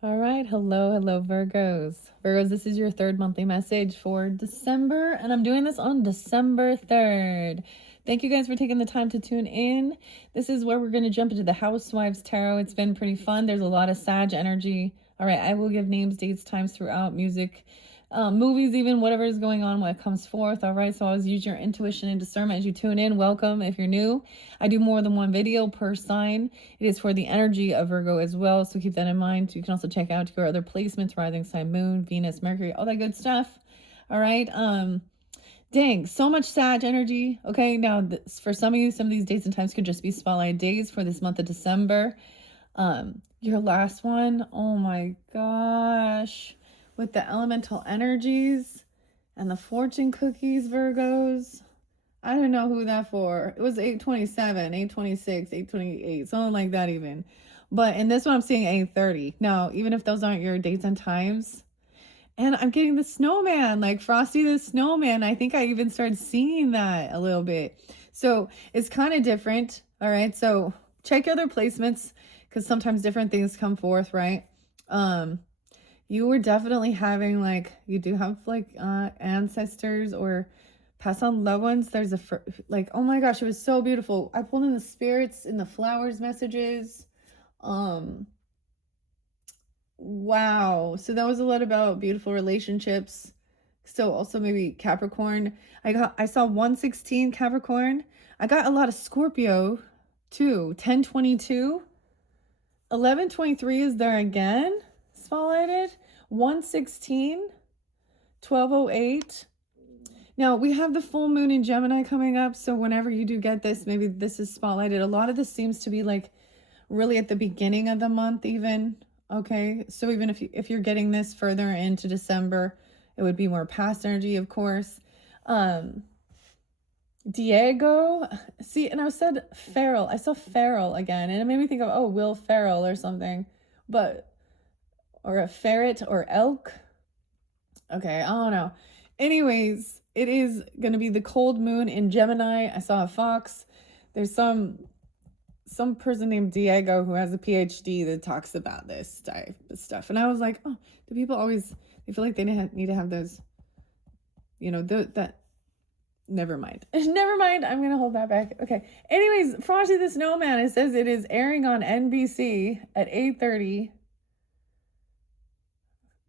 All right. Hello, Virgos. Virgos, this is your third monthly message for December, and I'm doing this on December 3rd. Thank you guys for taking the time to tune in. This is where we're going to jump into the Housewives Tarot. It's been pretty fun. There's a lot of Sag energy. All right. I will give names, dates, times throughout, music, movies, even whatever is going on when it comes forth. All right. So always use your intuition and discernment as you tune in. Welcome if you're new. I do more than one video per sign. It is for the energy of Virgo as well. So keep that in mind. You can also check out your other placements, rising sign, moon, Venus, Mercury, all that good stuff. All right. Dang, so much Sag energy. Okay. Now for some of you, some of these dates and times could just be spotlight days for this month of December. Your last one, oh my gosh, with the elemental energies and the fortune cookies, Virgos. I don't know who that for. It was 827, 826, 828, something like that even. But in this one, I'm seeing 830. Now, even if those aren't your dates and times, and I'm getting the snowman, like Frosty the Snowman. I think I even started singing that a little bit. So it's kind of different. All right. So check your other placements because sometimes different things come forth, right? You were definitely having like, you do have like ancestors or pass on loved ones. There's a, like, oh my gosh, it was so beautiful. I pulled in the spirits in the flowers messages. Wow. So that was a lot about beautiful relationships. So also maybe Capricorn. I saw 116 Capricorn. I got a lot of Scorpio too. 1022. 1123 is there again. Spotlighted. 116. 1208. Now we have the full moon in Gemini coming up. So whenever you do get this, maybe this is spotlighted. A lot of this seems to be like really at the beginning of the month even. Okay, so even if you're getting this further into December, it would be more past energy, of course. Diego, see, and I said Feral. I saw Feral again, and it made me think of, oh, Will Ferrell or something, but, or a ferret or elk. Okay, I don't know. Anyways, it is going to be the cold moon in Gemini. I saw a fox. There's some person named Diego who has a PhD that talks about this type of stuff. And I was like, oh, do people always, they feel like they need to have those, you know, that, never mind. Never mind. I'm going to hold that back. Okay. Anyways, Frosty the Snowman, it says it is airing on NBC at 8:30.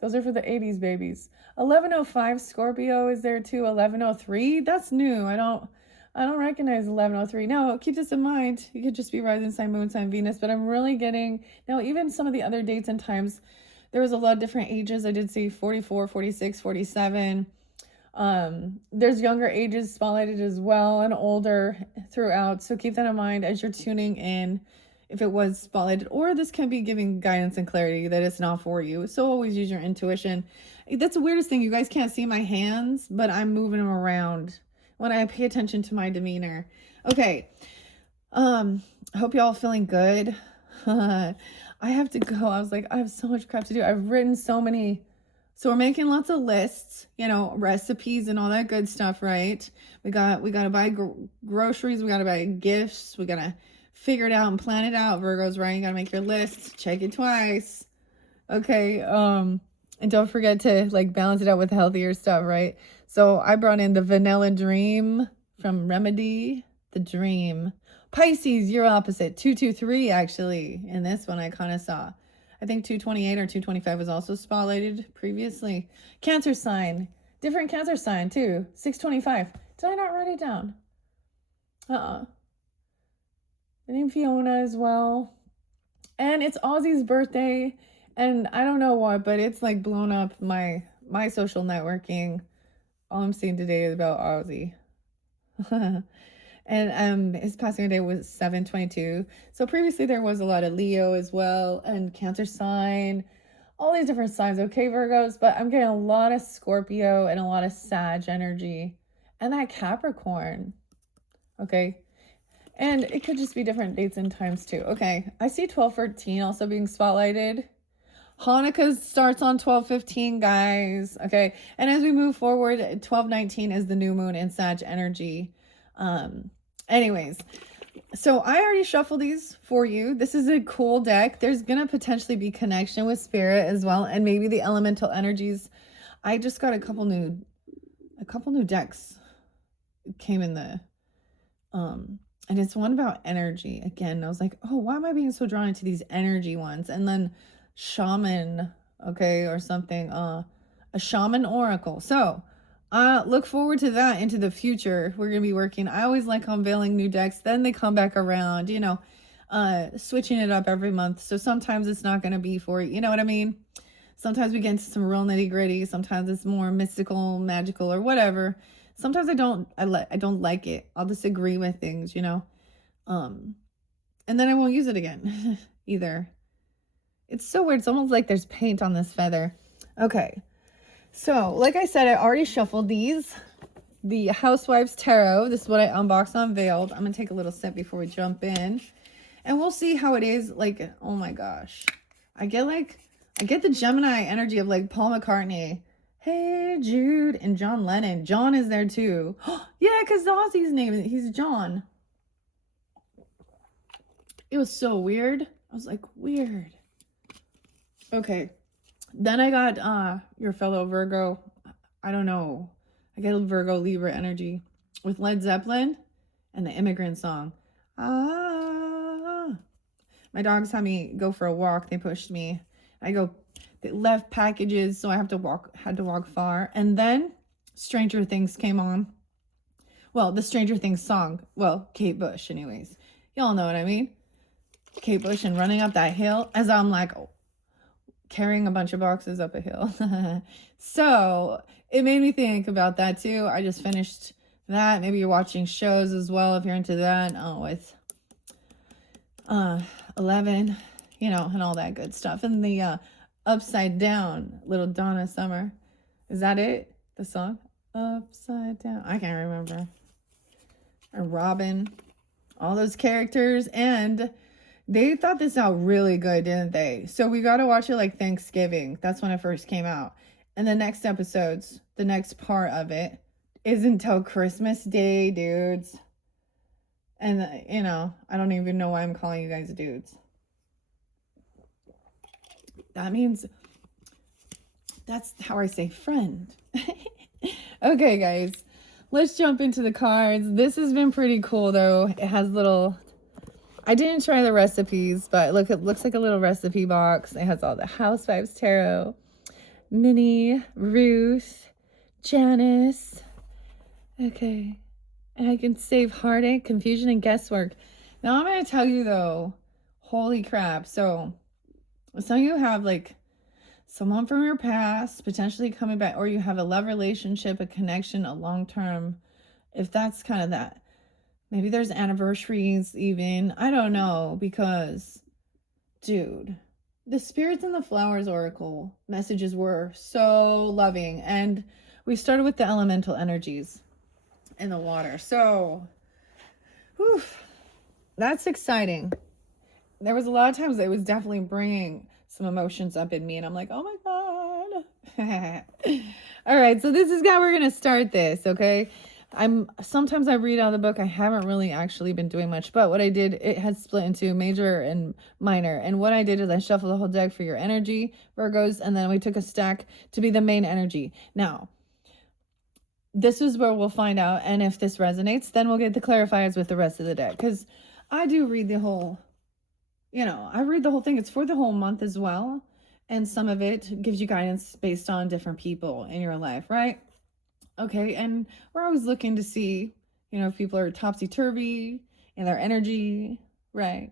Those are for the 80s babies. 1105 Scorpio is there too. 1103. That's new. I don't recognize 1103. Now, keep this in mind. You could just be rising sign, moon sign, Venus, but I'm really getting, now even some of the other dates and times, there was a lot of different ages. I did see 44, 46, 47. There's younger ages spotlighted as well and older throughout. So keep that in mind as you're tuning in. If it was spotlighted, or this can be giving guidance and clarity that it's not for you. So always use your intuition. That's the weirdest thing. You guys can't see my hands, but I'm moving them around when I pay attention to my demeanor. Okay. I hope y'all feeling good. I have to go. I was like, I have so much crap to do. I've written so many. So we're making lots of lists, you know, recipes and all that good stuff, right? We got to buy groceries. We got to buy gifts. We got to figure it out and plan it out, Virgos, right? You got to make your list, check it twice. Okay. And don't forget to like balance it out with healthier stuff, right? So I brought in the Vanilla Dream from Remedy, the Dream. Pisces, your opposite, 223 actually. In this one I kind of saw. I think 228 or 225 was also spotlighted previously. Cancer sign, different Cancer sign too, 625. Did I not write it down? The name Fiona as well. And it's Ozzy's birthday. And I don't know what, but it's like blown up my social networking. All I'm seeing today is about Ozzy. And his passing day was 7/22. So previously there was a lot of Leo as well and Cancer sign. All these different signs, okay, Virgos? But I'm getting a lot of Scorpio and a lot of Sag energy. And that Capricorn. Okay. And it could just be different dates and times too. Okay, I see 12/13 also being spotlighted. Hanukkah starts on 12/15, guys. Okay, and as we move forward, 12/19 is the new moon in Sag energy. Anyways, So I already shuffled these for you. This is a cool deck. There's going to potentially be connection with spirit as well, and maybe the elemental energies. I just got a couple new decks came in the and it's one about energy again. I was like, oh, why am I being so drawn into these energy ones? And then shaman, okay, or something, a shaman oracle. So look forward to that into the future. We're gonna be working. I always like unveiling new decks, then they come back around, you know, switching it up every month. So sometimes it's not gonna be for you know what I mean? Sometimes we get into some real nitty gritty. Sometimes it's more mystical, magical, or whatever. Sometimes I don't like it. I'll disagree with things, you know. And then I won't use it again either. It's so weird. It's almost like there's paint on this feather. Okay. So, like I said, I already shuffled these. The Housewives Tarot. This is what I unboxed and unveiled. I'm going to take a little sip before we jump in. And we'll see how it is. Like, oh my gosh. I get the Gemini energy of like Paul McCartney. Hey Jude, and John Lennon. John is there too. Yeah, because Ozzy's name, he's John. It was so weird. I was like, weird. Okay. Then I got your fellow Virgo. I don't know. I get Virgo Libra energy with Led Zeppelin and the Immigrant Song. My dogs had me go for a walk. They pushed me. They left packages, so I had to walk far. And then Stranger Things came on. Well, the Stranger Things song. Well, Kate Bush, anyways. Y'all know what I mean. Kate Bush and running up that hill as I'm like carrying a bunch of boxes up a hill. So it made me think about that too. I just finished that. Maybe you're watching shows as well if you're into that. With 11, you know, and all that good stuff. And the Upside Down, little Donna Summer. Is that it? The song? Upside Down. I can't remember. Or Robin. All those characters. And they thought this out really good, didn't they? So we got to watch it like Thanksgiving. That's when it first came out. And the next episodes, the next part of it, is until Christmas Day, dudes. And, you know, I don't even know why I'm calling you guys dudes. That means that's how I say friend. Okay, guys, let's jump into the cards. This has been pretty cool, though. It has little... I didn't try the recipes, but look, it looks like a little recipe box. It has all the Housewives Tarot, Minnie, Ruth, Janice. Okay. And I can save heartache, confusion, and guesswork. Now I'm going to tell you, though, holy crap. So some of you have, like, someone from your past potentially coming back, or you have a love relationship, a connection, a long-term, if that's kind of that. Maybe there's anniversaries even. I don't know, because, dude, the Spirits and the Flowers Oracle messages were so loving. And we started with the elemental energies in the water. So, whew, that's exciting. There was a lot of times that it was definitely bringing some emotions up in me. And I'm like, oh my God. All right, so this is how we're going to start this, okay? Sometimes I read out of the book. I haven't really actually been doing much, but what I did, it has split into major and minor. And what I did is I shuffled the whole deck for your energy, Virgos, and then we took a stack to be the main energy. Now, this is where we'll find out, and if this resonates, then we'll get the clarifiers with the rest of the deck, because I do read the whole, you know, I read the whole thing. It's for the whole month as well, and some of it gives you guidance based on different people in your life, right? Okay, and we're always looking to see, you know, if people are topsy-turvy in their energy, right?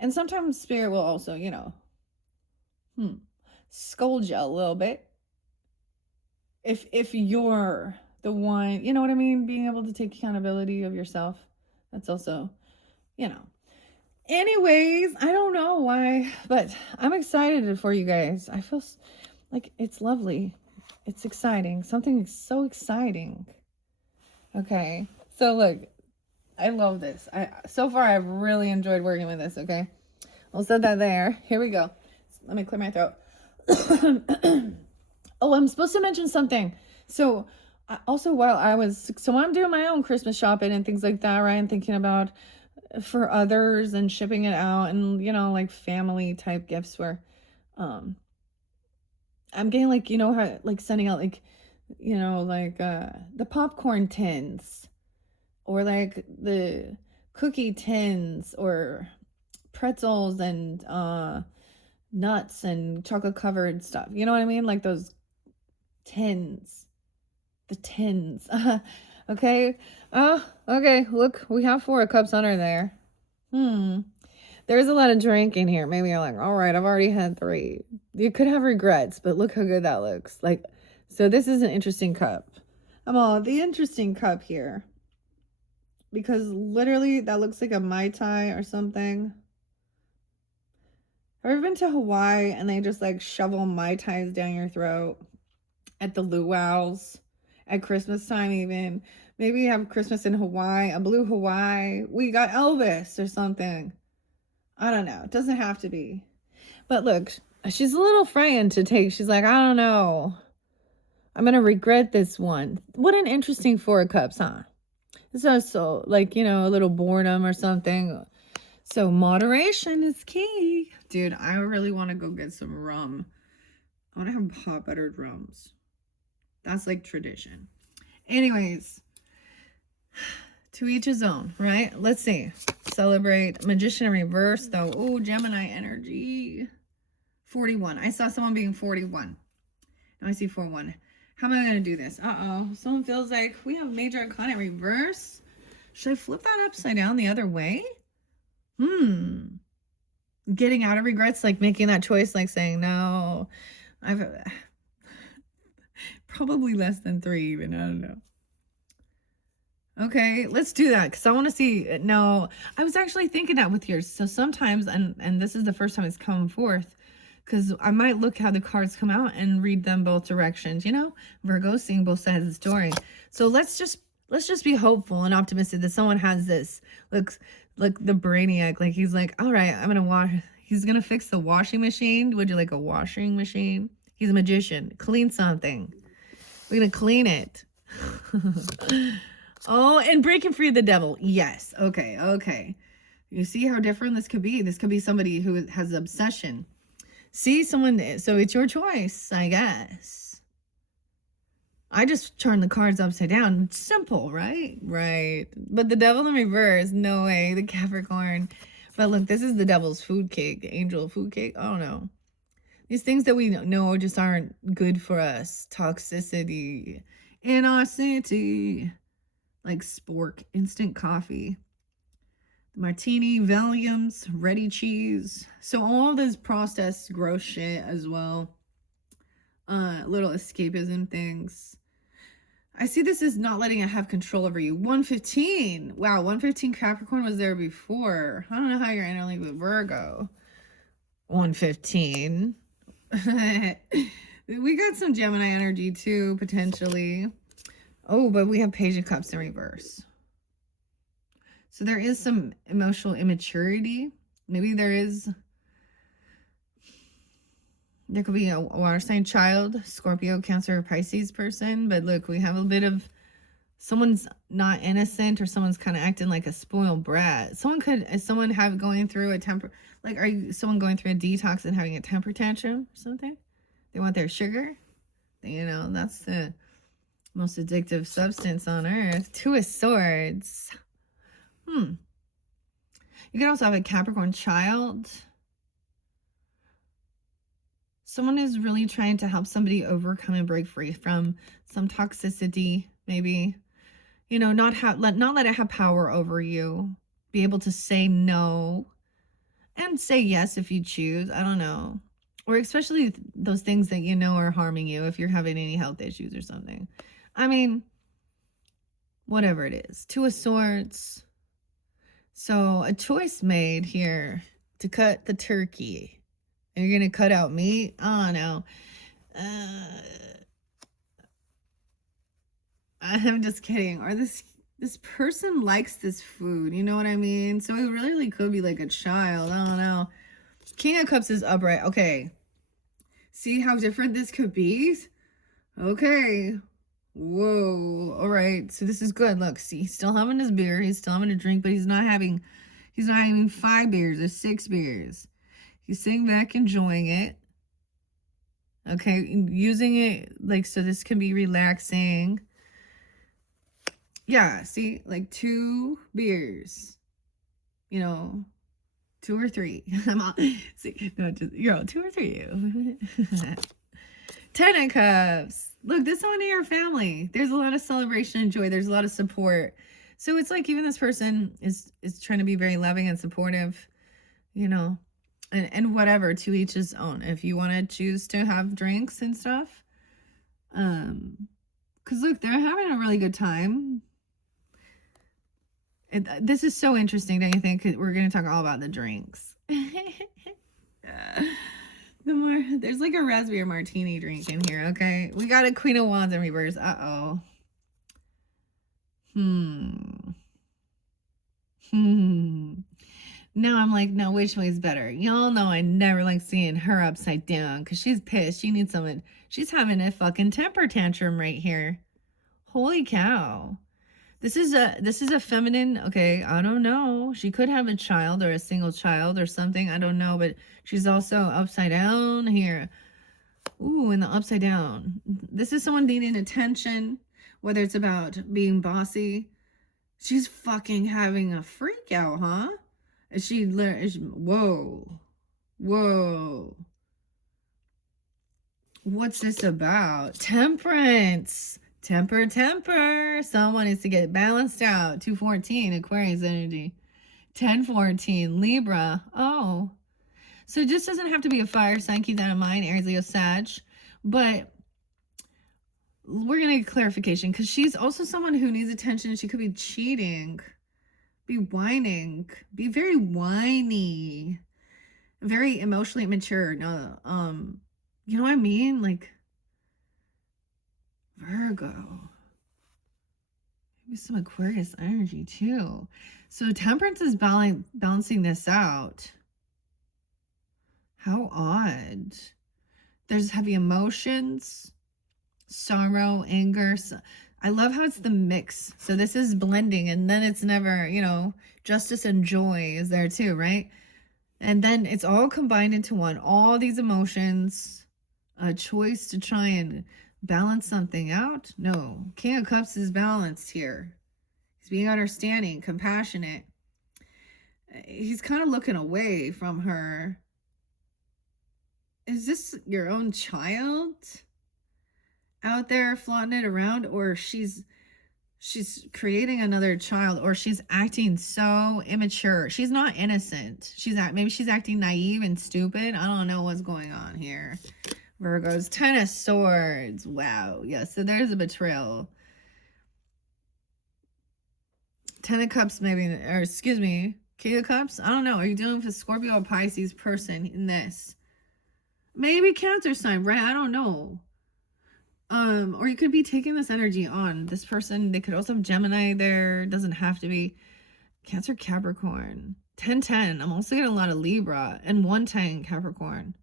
And sometimes spirit will also, you know, scold you a little bit. If you're the one, you know what I mean? Being able to take accountability of yourself. That's also, you know. Anyways, I don't know why, but I'm excited for you guys. I feel like it's lovely. It's exciting. Something so exciting. Okay. So look, I love this. So far I've really enjoyed working with this, okay? I'll set that there. Here we go. Let me clear my throat. Oh, I'm supposed to mention something. So also when I'm doing my own Christmas shopping and things like that, right? I'm thinking about for others and shipping it out, and you know, like family type gifts where I'm getting like, you know, how like sending out like, you know, like the popcorn tins, or like the cookie tins, or pretzels and nuts and chocolate covered stuff. You know what I mean? Like those tins. The tins. Okay. Okay. Look, we have 4 of Cups under there. There's a lot of drinking here. Maybe you're like, all right, I've already had 3. You could have regrets, but look how good that looks. Like, so this is an interesting cup. I'm all the interesting cup here. Because literally that looks like a Mai Tai or something. Have you ever been to Hawaii and they just like shovel Mai Tais down your throat at the luau's at Christmas time? Even maybe you have Christmas in Hawaii, a blue Hawaii. We got Elvis or something. I don't know. It doesn't have to be. But look, she's a little frightened to take. She's like, I don't know. I'm going to regret this one. What an interesting 4 of Cups, huh? So like, you know, a little boredom or something. So moderation is key. Dude, I really want to go get some rum. I want to have hot buttered rums. That's like tradition. Anyways, to each his own, right? Let's see. Celebrate. Magician in reverse, though. Oh, Gemini energy. 41. I saw someone being 41. Now I see 41. How am I going to do this? Uh-oh. Someone feels like we have Major Arcana in reverse. Should I flip that upside down the other way? Getting out of regrets, like making that choice, like saying, no, I've probably less than 3 even. I don't know. Okay, let's do that because I want to see. No, I was actually thinking that with yours. So sometimes, and this is the first time it's come forth, because I might look how the cards come out and read them both directions. You know, Virgo seeing both sides of the story. So let's just be hopeful and optimistic that someone has this. Looks like the brainiac. Like he's like, all right, I'm gonna wash. He's gonna fix the washing machine. Would you like a washing machine? He's a magician. Clean something. We're gonna clean it. Oh, and breaking free of the devil. Yes. Okay. You see how different this could be? This could be somebody who has obsession. See someone, so it's your choice, I guess. I just turned the cards upside down. It's simple, right? Right. But the devil in reverse, no way. The Capricorn. But look, this is the devil's food cake. Angel food cake. Oh, no. These things that we know just aren't good for us. Toxicity. Inauthenticity. Like spork, instant coffee, martini, Valiums, ready cheese. So all this processed gross shit as well. Little escapism things. I see this as not letting it have control over you. 115. Wow, 115 Capricorn was there before. I don't know how you're interlinked with Virgo. 115. We got some Gemini energy too, potentially. Oh, but we have Page of Cups in reverse. So there is some emotional immaturity. Maybe there could be a water sign child, Scorpio, Cancer, or Pisces person. But look, we have a bit of someone's not innocent, or someone's kind of acting like a spoiled brat. Is someone going through a someone going through a detox and having a temper tantrum or something? They want their sugar. You know, that's the most addictive substance on earth. 2 of Swords. You could also have a Capricorn child. Someone is really trying to help somebody overcome and break free from some toxicity, maybe. You know, not let it have power over you. Be able to say no and say yes if you choose. I don't know. Or especially those things that you know are harming you if you're having any health issues or something. I mean, whatever it is. 2 of Swords. So a choice made here to cut the turkey. Are you going to cut out meat? Oh, no. I'm just kidding. Or this person likes this food. You know what I mean? So it really could be like a child. I don't know. King of Cups is upright. Okay. See how different this could be? Okay. Whoa. All right. So this is good. Look, see, he's still having his beer. He's still having a drink, but he's not having He's not having 5 beers or 6 beers. He's sitting back enjoying it. Okay, using it like so this can be relaxing. Yeah, see, like 2 beers. You know, 2 or 3. I'm all, see, no, just, you're all 2 or 3. 10 of Cups. Look, this one in your family. There's a lot of celebration and joy. There's a lot of support. So it's like even this person is trying to be very loving and supportive, you know, and whatever, to each his own. If you want to choose to have drinks and stuff, because look, they're having a really good time. This is so interesting, don't you think? We're going to talk all about the drinks. The more there's like a raspberry martini drink in here. Okay, we got a Queen of Wands in reverse. Now I'm like, no, which way is better? Y'all know I never like seeing her upside down because she's pissed. She needs someone. She's having a fucking temper tantrum right here. Holy cow. This is a feminine, okay, I don't know. She could have a child or a single child or something. I don't know, but she's also upside down here. Ooh, and the upside down. This is someone needing attention, whether it's about being bossy. She's fucking having a freak out, huh? Whoa. Whoa. What's this about? Temperance. Temper. Someone needs to get balanced out. 214, Aquarius energy. 1014, Libra. Oh. So it just doesn't have to be a fire sign. Keep that in mind. Aries, Leo, Sag. But we're going to get clarification because she's also someone who needs attention. She could be cheating, be whining, be very whiny, very emotionally immature. No, you know what I mean? Like Virgo. Maybe some Aquarius energy too. So Temperance is balancing this out. How odd. There's heavy emotions, sorrow, anger. I love how it's the mix. So this is blending, and then it's never, you know, justice and joy is there too, right? And then it's all combined into one. All these emotions, a choice to try and balance something out. No, King of Cups is balanced here. He's being understanding, compassionate. He's kind of looking away from her. Is this your own child out there flaunting it around, or she's creating another child, or she's acting so immature? She's not innocent. Maybe she's acting naive and stupid. I don't know what's going on here. Virgos. 10 of Swords. Wow. Yeah, so there's a betrayal. 10 of Cups, maybe, or excuse me, King of Cups. I don't know. Are you dealing with a Scorpio or Pisces person in this? Maybe Cancer sign, right? I don't know. Or you could be taking this energy on. This person, they could also have Gemini there. Doesn't have to be. Cancer, Capricorn. 10-10. I'm also getting a lot of Libra. And 110 Capricorn.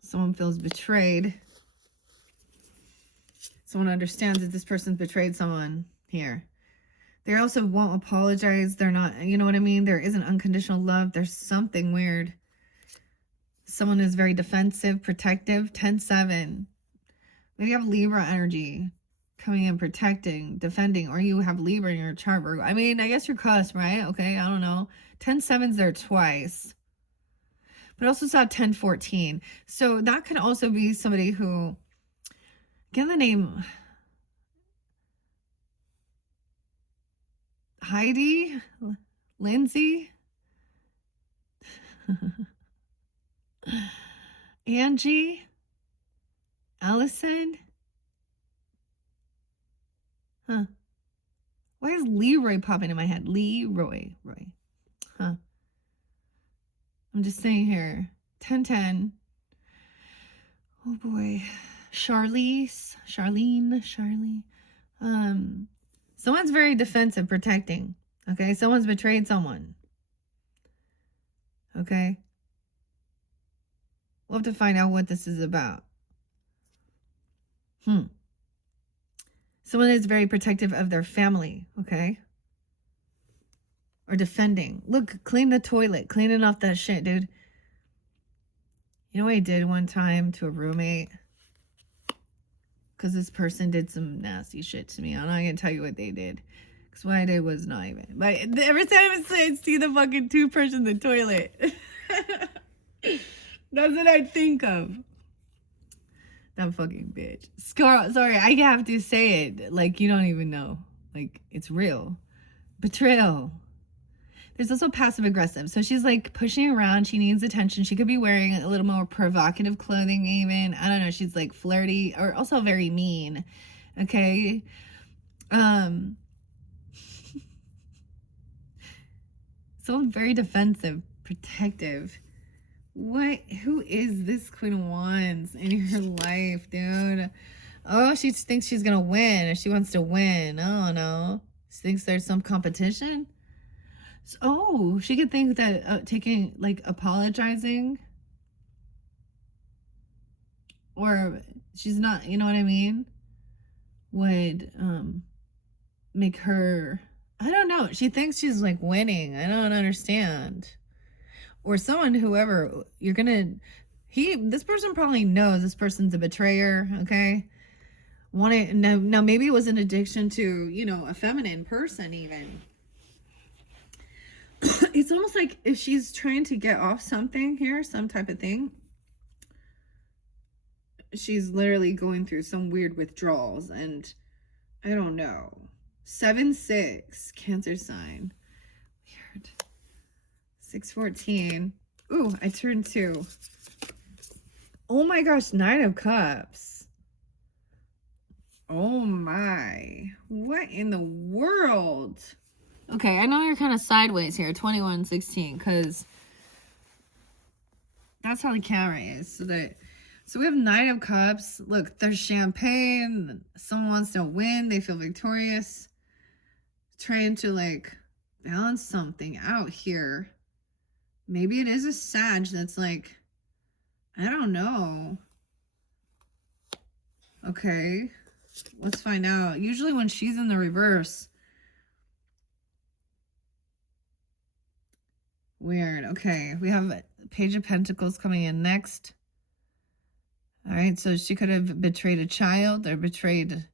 Someone feels betrayed. Someone understands that this person's betrayed someone here. They also won't apologize. They're not, you know what I mean? There isn't unconditional love. There's something weird. Someone is very defensive, protective. 10-7. Maybe you have Libra energy coming in, protecting, defending, or you have Libra in your chart, Virgo. I mean, I guess you're cusp, right? Okay, I don't know. 10-7's there twice. But I also saw 10-14. So that could also be somebody who, get the name Heidi, Lindsay, Angie, Allison. Huh. Why is Leroy popping in my head? Roy. Huh. I'm just saying here. 10-10. Oh boy. Charlene. Someone's very defensive, protecting. Okay, someone's betrayed someone. Okay. We'll have to find out what this is about. Someone is very protective of their family, okay? Or defending. Look, clean the toilet. Cleaning off that shit, dude. You know what I did one time to a roommate? Because this person did some nasty shit to me. I'm not going to tell you what they did. Because what I did was not even. But every time I see the fucking toothbrush in the toilet. That's what I think of. That fucking bitch. Sorry, I have to say it. Like, you don't even know. Like, it's real. Betrayal. There's also passive aggressive. So she's like pushing around. She needs attention. She could be wearing a little more provocative clothing even. I don't know. She's like flirty or also very mean. Okay. Someone very defensive, protective. What? Who is this Queen of Wands in your life, dude? Oh, she thinks she's gonna win, or she wants to win. I don't know. She thinks there's some competition. Oh, she could think that taking, like, apologizing, or she's not, you know what I mean, would make her, I don't know. She thinks she's like winning. I don't understand. Or someone, whoever you're gonna, this person probably knows this person's a betrayer. Okay, now maybe it was an addiction to, you know, a feminine person even. It's almost like if she's trying to get off something here, some type of thing, she's literally going through some weird withdrawals, and I don't know. 7-6 Cancer sign. Weird. 6-14. Ooh, I turned 2. Oh my gosh, 9 of Cups. Oh my. What in the world? Okay, I know you're kind of sideways here, 21-16, because that's how the camera is. So we have 9 of Cups. Look, there's champagne. Someone wants to win. They feel victorious. Trying to, like, balance something out here. Maybe it is a Sag that's like, I don't know. Okay, let's find out. Usually when she's in the reverse. Weird. Okay, we have Page of Pentacles coming in next. All right, so she could have betrayed a child or betrayed,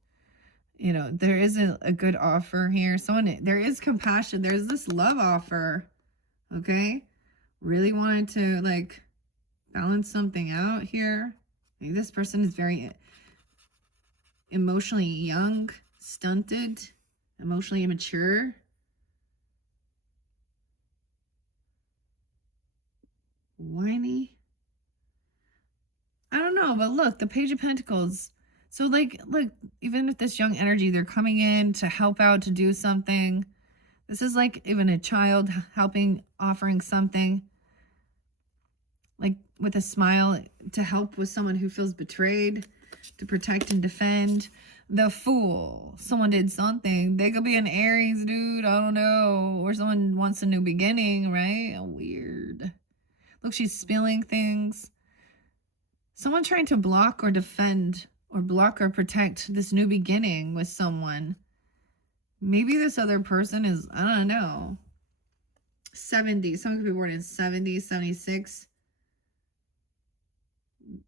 you know, there isn't a good offer here. There is compassion. There's this love offer. Okay, really wanted to, like, balance something out here. Maybe this person is very emotionally young, stunted, emotionally immature. Whiny. I don't know, but look, the Page of Pentacles. So, like, look, even with this young energy, they're coming in to help out, to do something. This is like even a child helping, offering something, like with a smile, to help with someone who feels betrayed, to protect and defend. The Fool. Someone did something. They could be an Aries, dude. I don't know. Or someone wants a new beginning, right? Weird. Look, she's spilling things. Someone trying to block or defend or block or protect this new beginning with someone. Maybe this other person is, I don't know, 70. Someone could be born in 70, 76.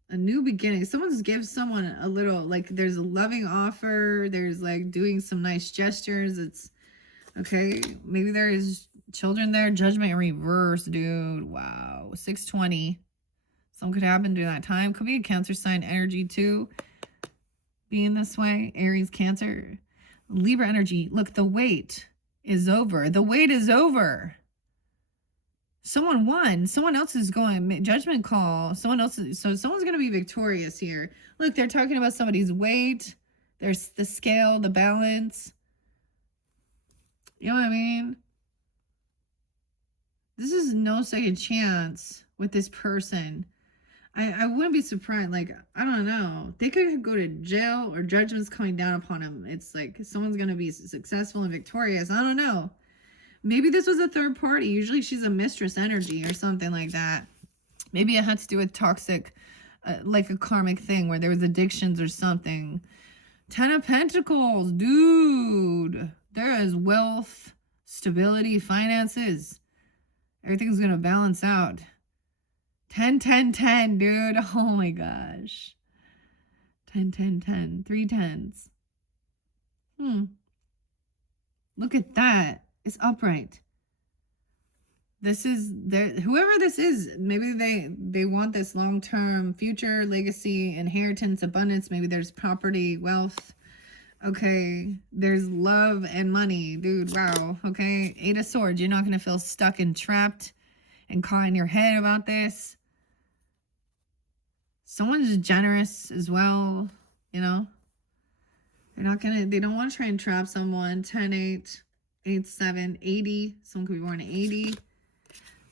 A new beginning. Someone's gives someone a little, like, there's a loving offer. There's, like, doing some nice gestures. It's, okay, maybe there is children there. Judgment in reverse, dude. Wow. 6-20. Something could happen during that time. Could be a Cancer sign energy too, being this way. Aries, Cancer. Libra energy. Look, the wait is over. The wait is over. Someone won. Someone else is going. Judgment call. Someone else is, so someone's going to be victorious here. Look, they're talking about somebody's weight. There's the scale, the balance. You know what I mean? This is no second chance with this person. I wouldn't be surprised. Like, I don't know. They could go to jail or judgment's coming down upon them. It's like someone's going to be successful and victorious. I don't know. Maybe this was a third party. Usually she's a mistress energy or something like that. Maybe it had to do with toxic, like a karmic thing where there was addictions or something. Ten of Pentacles, dude. There is wealth, stability, finances. Everything's going to balance out. 10, 10, 10, dude. Oh my gosh. 10, 10, 10. 3 tens. Look at that. It's upright. This is their, whoever this is, maybe they want this long-term future, legacy, inheritance, abundance. Maybe there's property, wealth. Okay, there's love and money, dude. Wow. Okay, 8 of Swords. You're not going to feel stuck and trapped and caught in your head about this. Someone's generous as well, you know. They don't want to try and trap someone. 10, 8, 8, 7, 80. Someone could be born at 80.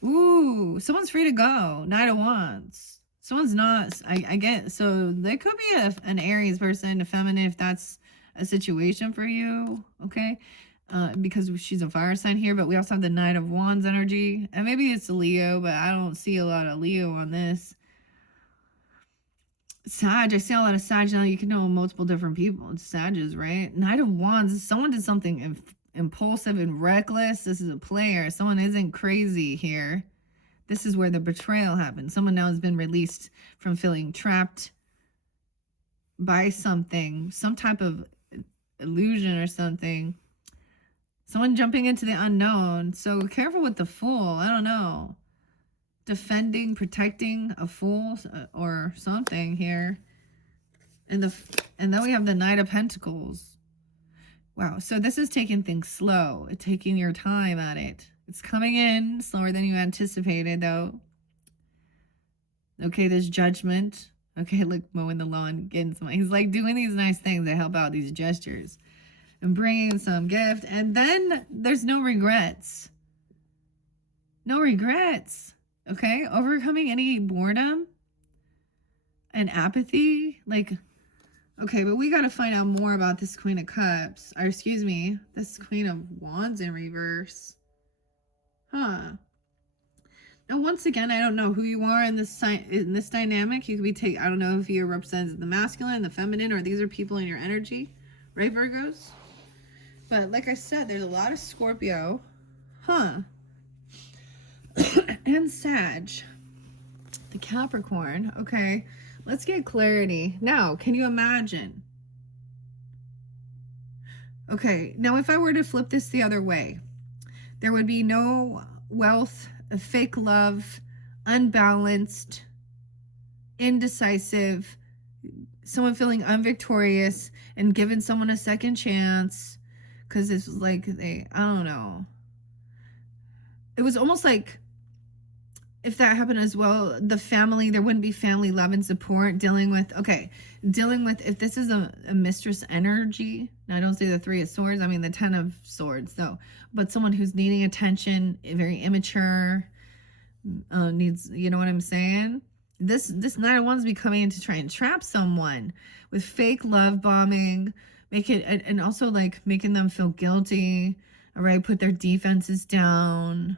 Ooh, someone's free to go. Knight of Wands. Someone's not, I get, so they could be an Aries person, a feminine, if that's a situation for you, okay? Because she's a fire sign here, but we also have the Knight of Wands energy. And maybe it's a Leo, but I don't see a lot of Leo on this. Sag, I see a lot of Sag now. You can know multiple different people. It's Sages, right? Knight of Wands, someone did something impulsive and reckless. This is a player. Someone isn't crazy here. This is where the betrayal happened. Someone now has been released from feeling trapped by something, some type of illusion or something. Someone jumping into the unknown. So careful with the Fool. I don't know. Defending, protecting a fool or something here. And then we have the Knight of Pentacles. Wow, so this is taking things slow, taking your time at it. It's coming in slower than you anticipated, though. Okay, there's judgment. Okay, look, mowing the lawn, getting some. He's like doing these nice things that help out, these gestures, and bringing some gift. And then there's no regrets. No regrets. Okay, overcoming any boredom and apathy, like. Okay, but we got to find out more about this Queen of Cups. Or excuse me, this Queen of Wands in reverse. Huh. Now, once again, I don't know who you are in this dynamic. You could be I don't know if you represent the masculine, the feminine, or these are people in your energy. Right, Virgos? But like I said, there's a lot of Scorpio. Huh. And Sag. The Capricorn. Okay. Let's get clarity. Now, can you imagine? Okay, now if I were to flip this the other way, there would be no wealth, a fake love, unbalanced, indecisive, someone feeling unvictorious and giving someone a second chance because it's like I don't know. It was almost like if that happened as well, the family, there wouldn't be family love and support dealing with, if this is a mistress energy, now I don't say the 3 of Swords, I mean the 10 of Swords though, but someone who's needing attention, very immature, needs, you know what I'm saying? This Knight of Wands be coming in to try and trap someone with fake love bombing, and also like making them feel guilty, all right, put their defenses down,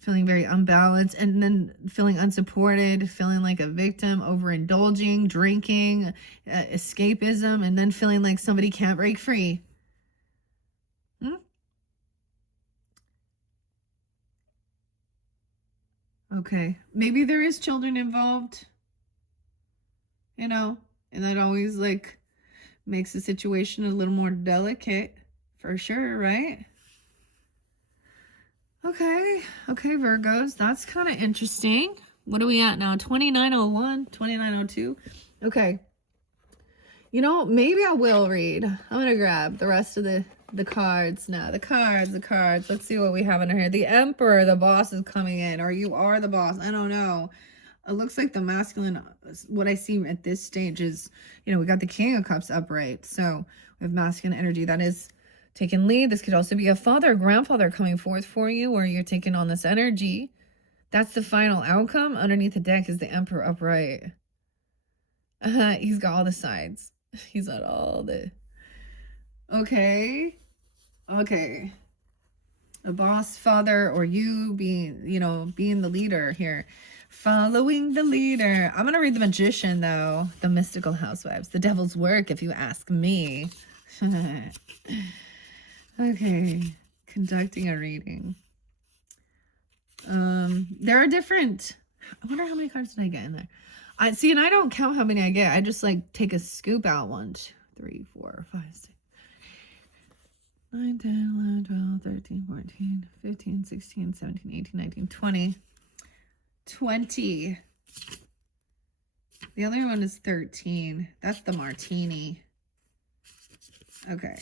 feeling very unbalanced, and then feeling unsupported, feeling like a victim, overindulging, drinking, escapism, and then feeling like somebody can't break free. Okay, maybe there is children involved, you know, and that always like makes the situation a little more delicate for sure, right? Okay, Virgos, that's kind of interesting. What are we at now? 2901, 2902. Okay. You know, maybe I will read. I'm going to grab the rest of the cards now. The cards. Let's see what we have in here. The Emperor, the boss is coming in, or you are the boss. I don't know. It looks like the masculine, what I see at this stage is, you know, we got the King of Cups upright. So we have masculine energy that is taking lead. This could also be a father or grandfather coming forth for you, where you're taking on this energy. That's the final outcome. Underneath the deck is the Emperor upright. He's got all the sides. He's got all the... Okay. a boss, father, or you being, being the leader here. Following the leader. I'm going to read the Magician, though. The Mystical Housewives. The devil's work, if you ask me. Okay. Conducting a reading. There are different... I wonder how many cards did I get in there. I see, and I don't count how many I get. I just, like, take a scoop out. 1, 2, 3, 4, 5, 6, 9, 10, 11, 12, 13, 14, 15, 16, 17, 18, 19, 20. 20. The other one is 13. That's the martini. Okay.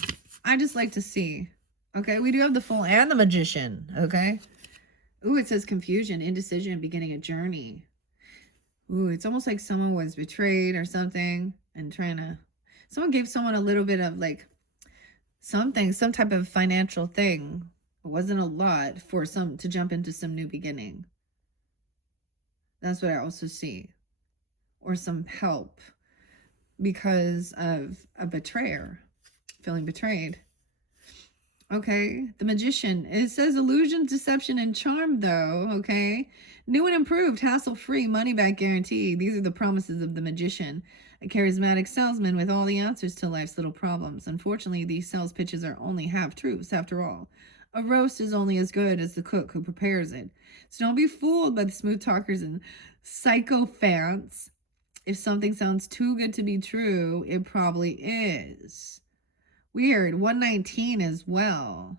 I just like to see. Okay, we do have the Fool and the Magician. Okay. Ooh, it says confusion, indecision, beginning a journey. Ooh, it's almost like someone was betrayed or something and someone gave someone a little bit of like something, some type of financial thing. It wasn't a lot for some to jump into some new beginning. That's what I also see. Or some help because of a betrayer, feeling betrayed. Okay, the Magician. It says illusion, deception, and charm, though. Okay, new and improved, hassle-free, money-back guarantee. These are the promises of the Magician, a charismatic salesman with all the answers to life's little problems. Unfortunately, these sales pitches are only half-truths, after all. A roast is only as good as the cook who prepares it. So don't be fooled by the smooth talkers and sycophants. If something sounds too good to be true, it probably is. Weird. 119 as well.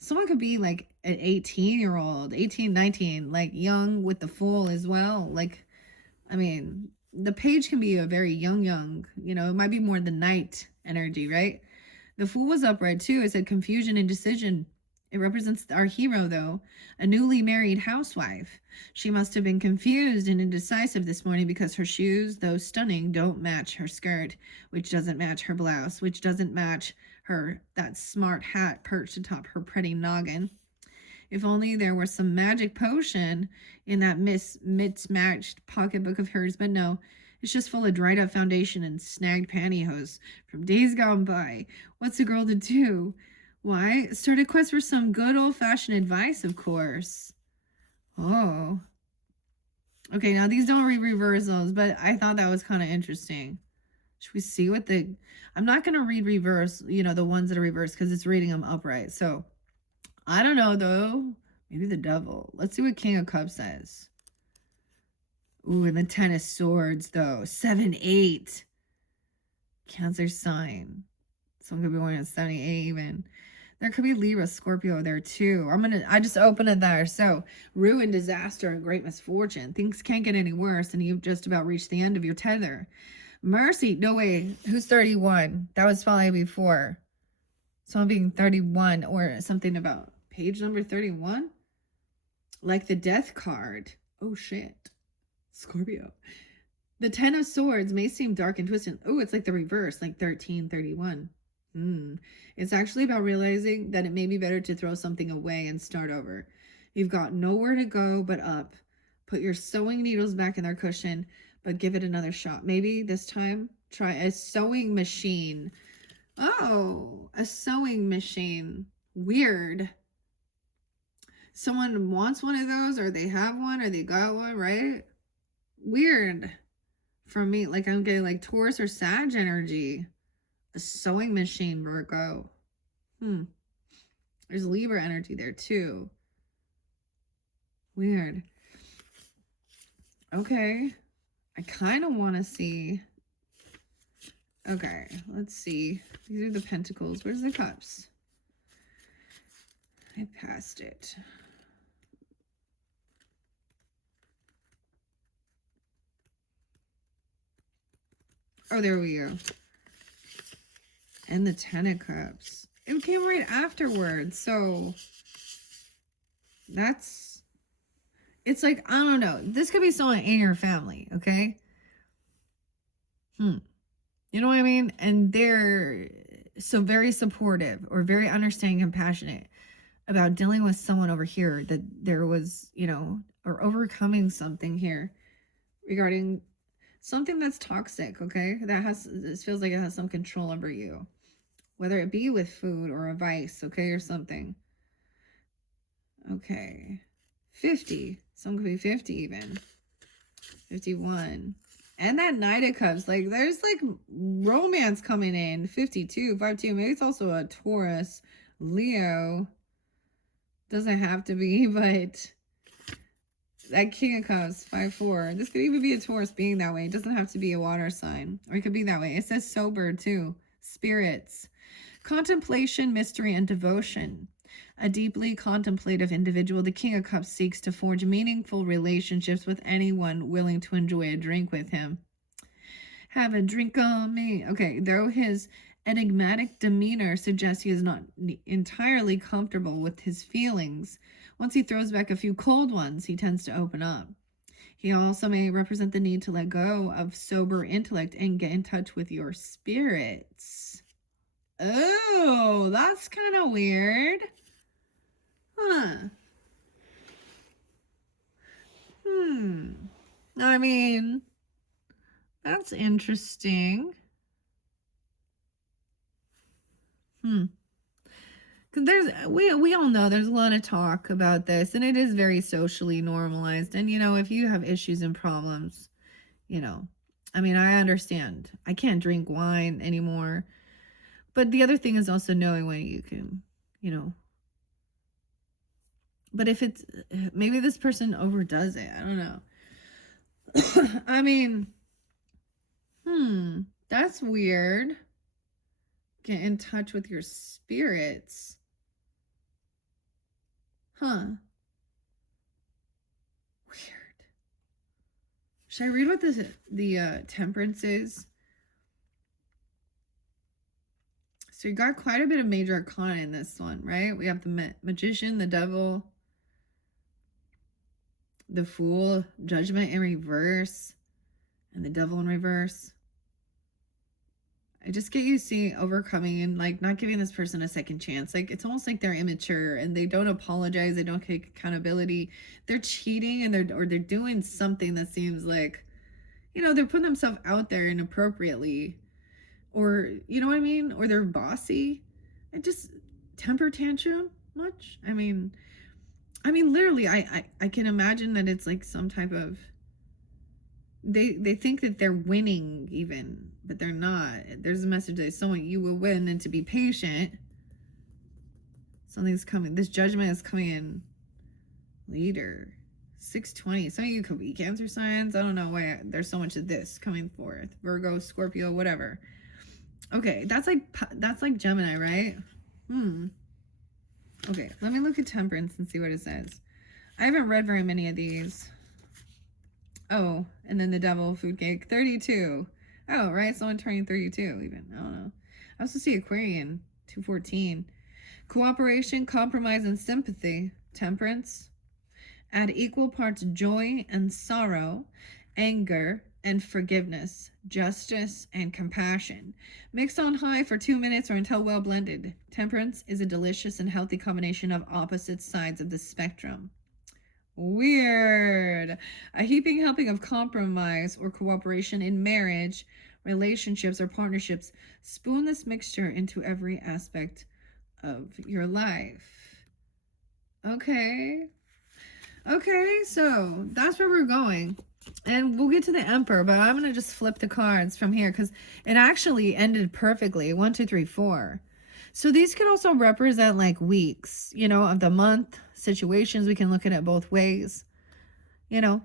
Someone could be like an 18-year-old, 18, 19, like young with the Fool as well. Like, I mean, the page can be a very young, it might be more the Knight energy, right? The Fool was upright too. It said confusion and decision. It represents our hero, though, a newly married housewife. She must have been confused and indecisive this morning because her shoes, though stunning, don't match her skirt, which doesn't match her blouse, which doesn't match that smart hat perched atop her pretty noggin. If only there were some magic potion in that mismatched pocketbook of hers, but no, it's just full of dried up foundation and snagged pantyhose from days gone by. What's a girl to do? Why? Start a quest for some good old-fashioned advice, of course. Oh. Okay, now these don't read reversals, but I thought that was kind of interesting. Should we see what I'm not going to read reverse, the ones that are reversed because it's reading them upright. So, I don't know, though. Maybe the devil. Let's see what King of Cups says. Ooh, and the Ten of Swords, though. 7, 8. Cancer sign. Someone could be wearing a 78 even. There could be Libra, Scorpio there too. I just opened it there. So, ruin, disaster, and great misfortune. Things can't get any worse, and you've just about reached the end of your tether. Mercy. No way. Who's 31? That was probably before. Someone being 31 or something about page number 31. Like the death card. Oh, shit. Scorpio. The Ten of Swords may seem dark and twisted. Oh, it's like the reverse, like 13, 31. It's actually about realizing that it may be better to throw something away and start over. You've got nowhere to go but up. Put your sewing needles back in their cushion, but give it another shot. Maybe this time try a sewing machine. Oh, a sewing machine. Weird. Someone wants one of those, or they have one, or they got one, right? Weird. From me, like I'm getting like Taurus or Sag energy. A sewing machine, Virgo. There's Libra energy there too. Weird. Okay. I kind of want to see. Okay, let's see. These are the Pentacles. Where's the Cups? I passed it. Oh, there we go. And the Ten of Cups. It came right afterwards. So it's like, I don't know. This could be someone in your family, okay? You know what I mean? And they're so very supportive or very understanding, compassionate about dealing with someone over here that there was, or overcoming something here regarding something that's toxic, okay? This feels like it has some control over you. Whether it be with food or a vice, okay, or something. Okay. 50. Some could be 50 even. 51. And that Knight of Cups. Like, there's, like, romance coming in. 52. 52. Maybe it's also a Taurus. Leo. Doesn't have to be, but... That King of Cups. 5-4. This could even be a Taurus being that way. It doesn't have to be a water sign. Or it could be that way. It says sober, too. Spirits. Contemplation, mystery, and devotion. A deeply contemplative individual, the King of Cups seeks to forge meaningful relationships with anyone willing to enjoy a drink with him. Have a drink on me. Okay, though his enigmatic demeanor suggests he is not entirely comfortable with his feelings, once he throws back a few cold ones, he tends to open up. He also may represent the need to let go of sober intellect and get in touch with your spirits. Oh, that's kind of weird. Huh. I mean, that's interesting. Because we all know there's a lot of talk about this, and it is very socially normalized. And, you know, if you have issues and problems, you know, I mean, I understand. I can't drink wine anymore. But the other thing is also knowing when you can, you know. But if it's, maybe this person overdoes it. I don't know. I mean, that's weird. Get in touch with your spirits. Huh. Weird. Should I read what the temperance is? So you got quite a bit of major arcana in this one, right? We have the magician, the devil, the fool, judgment in reverse, and the devil in reverse. I just get you seeing overcoming and like not giving this person a second chance. Like it's almost like they're immature and they don't apologize. They don't take accountability. They're cheating and they're doing something that seems like, you know, they're putting themselves out there inappropriately, or you know what I mean, or they're bossy. And just temper tantrum much. I mean, literally, I can imagine that it's like some type of. They think that they're winning even, but they're not. There's a message that someone you will win and to be patient. Something's coming. This judgment is coming in later. 620. Some of you could be Cancer signs. I don't know why there's so much of this coming forth. Virgo, Scorpio, whatever. Okay, that's like Gemini, right? Okay, let me look at Temperance and see what it says. I haven't read very many of these. Oh, and then the devil, food cake, 32. Oh, right, someone turning 32 even. I don't know. I also see Aquarian, 214. Cooperation, compromise, and sympathy. Temperance. Add equal parts joy and sorrow, anger and forgiveness, justice and compassion. Mix on high for 2 minutes or until well blended. Temperance is a delicious and healthy combination of opposite sides of the spectrum. Weird. A heaping helping of compromise or cooperation in marriage, relationships, or partnerships. Spoon this mixture into every aspect of your life. Okay, so that's where we're going. And we'll get to the Emperor, but I'm going to just flip the cards from here because it actually ended perfectly. 1, 2, 3, 4. So these could also represent like weeks, you know, of the month, situations. We can look at it both ways, you know.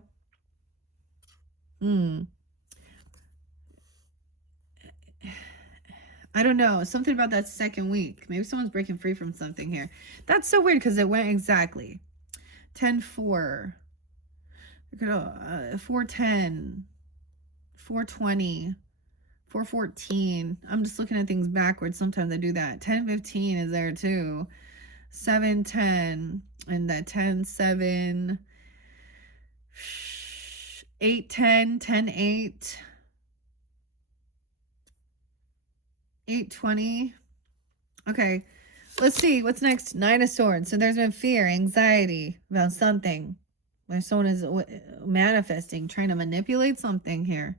I don't know. Something about that second week. Maybe someone's breaking free from something here. That's so weird because it went exactly. 10-4. 4-10. 4-20. 4-14. I'm just looking at things backwards. Sometimes I do that. 10-15 is there too. 7-10. And that 10-7. 8-10. 10-8. 8-20. Okay. Let's see. What's next? 9 of Swords. So there's been fear, anxiety about something. Where someone is manifesting, trying to manipulate something here.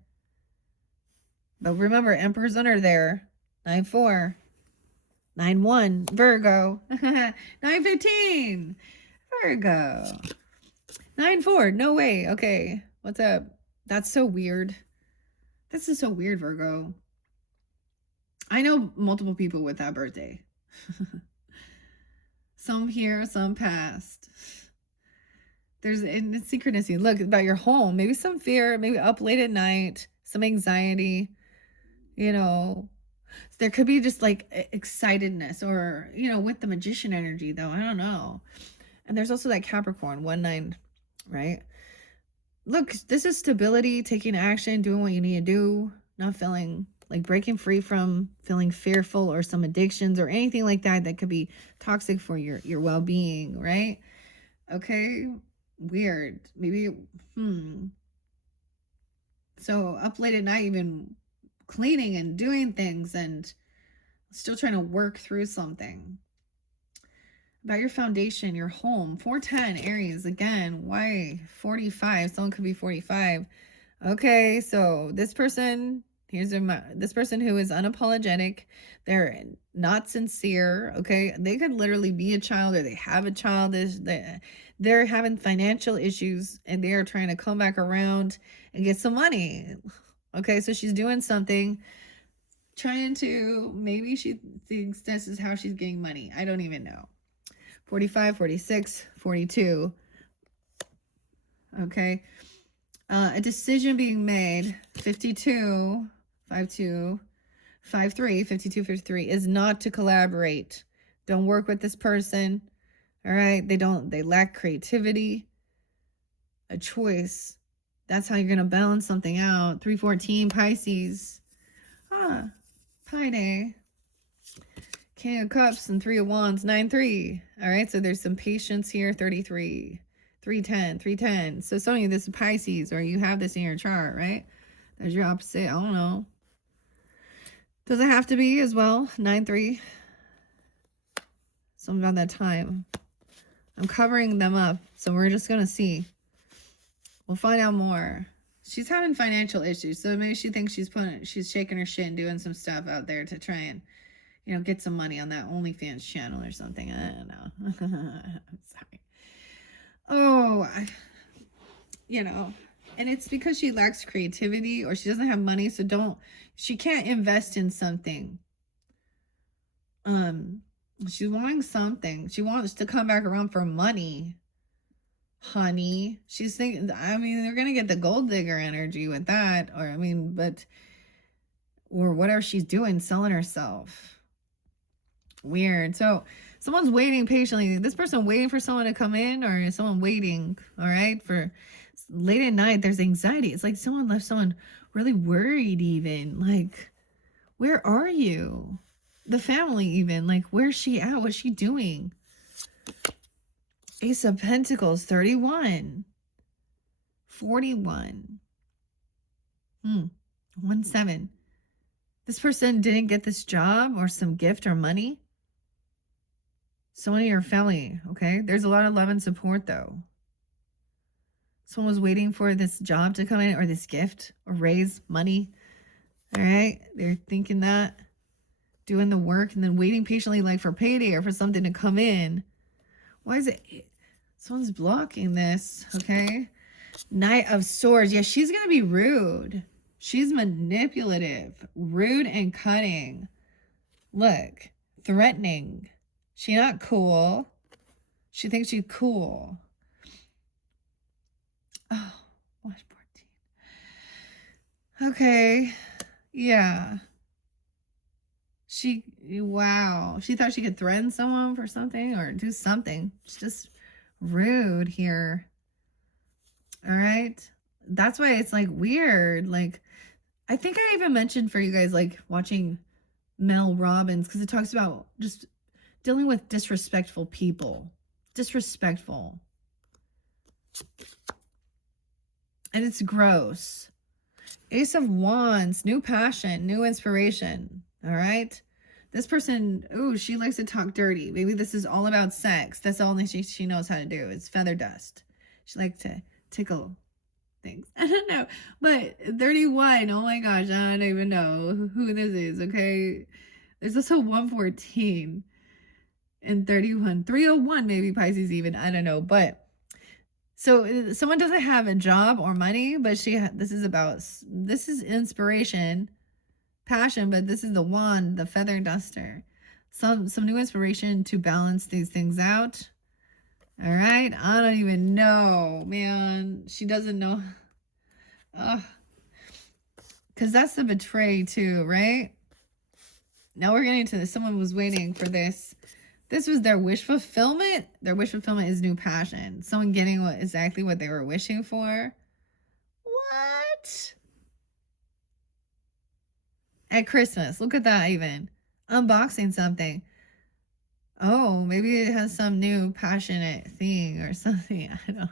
But remember, Emperor's under there. 9-4. 9-1. Virgo. 9-15. Virgo. 9-4. No way. Okay. What's up? That's so weird. This is so weird, Virgo. I know multiple people with that birthday. Some here, some past. There's synchronicity. Look, about your home. Maybe some fear, maybe up late at night, some anxiety, you know. There could be just like excitedness or, you know, with the magician energy, though. I don't know. And there's also that Capricorn, 1-9, right? Look, this is stability, taking action, doing what you need to do, not feeling like breaking free from feeling fearful or some addictions or anything like that that could be toxic for your well-being, right? Okay, weird. Maybe, So up late at night, even cleaning and doing things and still trying to work through something. About your foundation, your home. 410, Aries, again, why 45? Someone could be 45. Okay, so this person, this person who is unapologetic, they're not sincere, okay? They could literally be a child or they have a child. They're having financial issues and they are trying to come back around and get some money. Okay, so she's doing something, trying to, maybe she thinks this is how she's getting money. I don't even know. 45, 46, 42. Okay. A decision being made, 52, 52, 53, 52, 53, is not to collaborate. Don't work with this person. All right. They lack creativity, a choice. That's how you're going to balance something out. 314, Pisces. Pi Day. King of Cups and 3 of Wands, 9-3. All right, so there's some patience here, 33. 310, 310. So some of you, this is Pisces, or you have this in your chart, right? There's your opposite. I don't know. Does it have to be as well? 9-3. Something about that time. I'm covering them up, so we're just going to see. We'll find out more. She's having financial issues, so maybe she thinks she's shaking her shit and doing some stuff out there to try and, you know, get some money on that OnlyFans channel or something. I don't know. I'm sorry. Oh, you know, and it's because she lacks creativity or she doesn't have money. So she can't invest in something. She's wanting something. She wants to come back around for money, honey. She's thinking, I mean, they're going to get the gold digger energy with that. Or, I mean, or whatever she's doing, selling herself. Weird. So someone's waiting patiently. This person waiting for someone to come in, or is someone waiting, all right, for late at night? There's anxiety. It's like someone left someone really worried even. Like, where are you? The family even. Like, where's she at? What's she doing? Ace of Pentacles, 31. 41. 1-7. This person didn't get this job or some gift or money. Someone in your family, okay? There's a lot of love and support, though. Someone was waiting for this job to come in or this gift or raise money. All right? They're thinking that, doing the work and then waiting patiently like for payday or for something to come in. Why is it? Someone's blocking this, okay? Knight of Swords. Yeah, she's going to be rude. She's manipulative, rude and cunning. Look, threatening. She not cool. She thinks she's cool. Oh, 114. Okay. Yeah. Wow. She thought she could threaten someone for something or do something. It's just rude here. All right. That's why it's like weird. Like, I think I even mentioned for you guys, like watching Mel Robbins, because it talks about just dealing with disrespectful people. Disrespectful. And it's gross. Ace of Wands, new passion, new inspiration. All right. This person, she likes to talk dirty. Maybe this is all about sex. That's all she knows how to do. It's feather dust. She likes to tickle things. I don't know. But 31, oh my gosh, I don't even know who this is, okay? There's also 114. and 31. 301 maybe Pisces even. I don't know. But so someone doesn't have a job or money, but this is inspiration, passion, but this is the wand, the feather duster. Some new inspiration to balance these things out. All right. I don't even know, man. She doesn't know. Because that's the betray too, right? Now we're getting to this. Someone was waiting for this. This was their wish fulfillment. Their wish fulfillment is new passion. Someone getting exactly what they were wishing for. What? At Christmas. Look at that even. Unboxing something. Oh, maybe it has some new passionate thing or something. I don't know.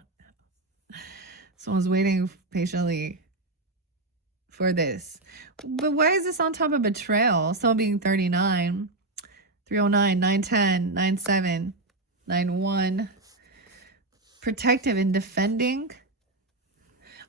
Someone's waiting patiently for this. But why is this on top of betrayal? Someone being 39. 309, 910, 97, 91. Protective and defending.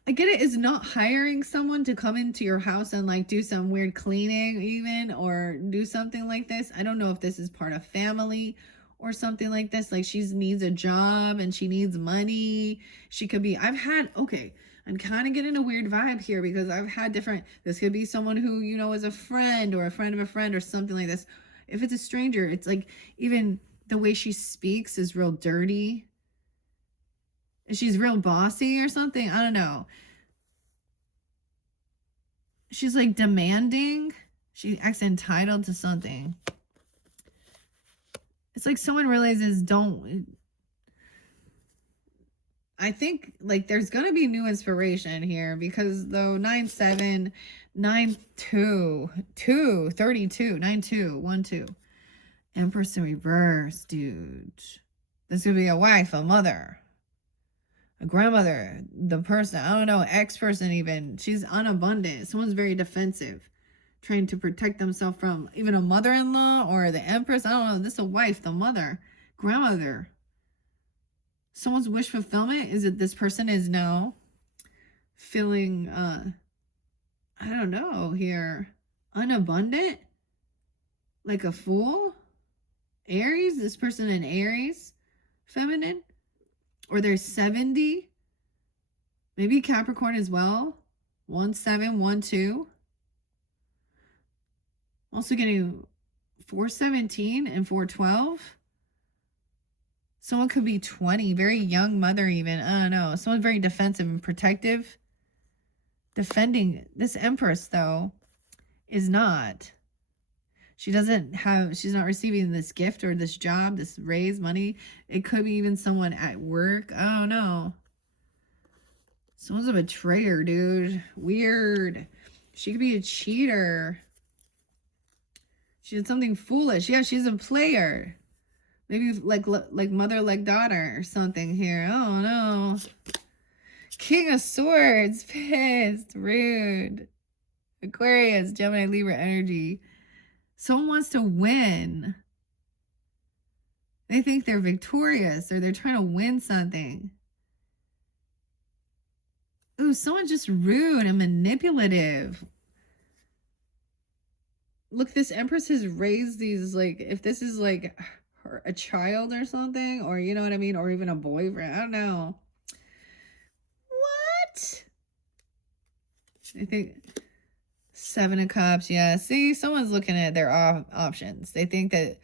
I get it. It's not hiring someone to come into your house and like do some weird cleaning even, or do something like this. I don't know if this is part of family or something like this. Like she needs a job and she needs money. She could be, I'm kind of getting a weird vibe here because I've had this could be someone who, you know, is a friend or a friend of a friend or something like this. If it's a stranger, it's like even the way she speaks is real dirty. She's real bossy or something. I don't know. She's like demanding. She acts entitled to something. It's like someone realizes I think like there's going to be new inspiration here because though 9-7, 9-2, 32, 9-2, 1-2. Empress in reverse, dude. This could be a wife, a mother, a grandmother, the person, I don't know, ex-person even. She's unabundant. Someone's very defensive, trying to protect themselves from even a mother-in-law or the empress. I don't know. This is a wife, the mother, grandmother. Someone's wish fulfillment is that this person is now feeling, I don't know here, unabundant, like a fool. Aries, this person in Aries, feminine, or they're 70, maybe Capricorn as well, 1-7, 1-2. Also getting 4-17 and 4-12. Someone could be 20, very young mother even. I don't know. Someone very defensive and protective. Defending. This Empress, though, is not. She's not receiving this gift or this job, this raise money. It could be even someone at work. I don't know. Someone's a betrayer, dude. Weird. She could be a cheater. She did something foolish. Yeah, she's a player. Maybe like mother, like daughter or something here. Oh, no. King of Swords. Pissed. Rude. Aquarius, Gemini, Libra energy. Someone wants to win. They think they're victorious or they're trying to win something. Ooh, someone's just rude and manipulative. Look, this Empress has raised these, like, if this is like a child or something, or you know what I mean, or even a boyfriend. I don't know. What? I think 7 of Cups. Yeah, see, someone's looking at their options. They think that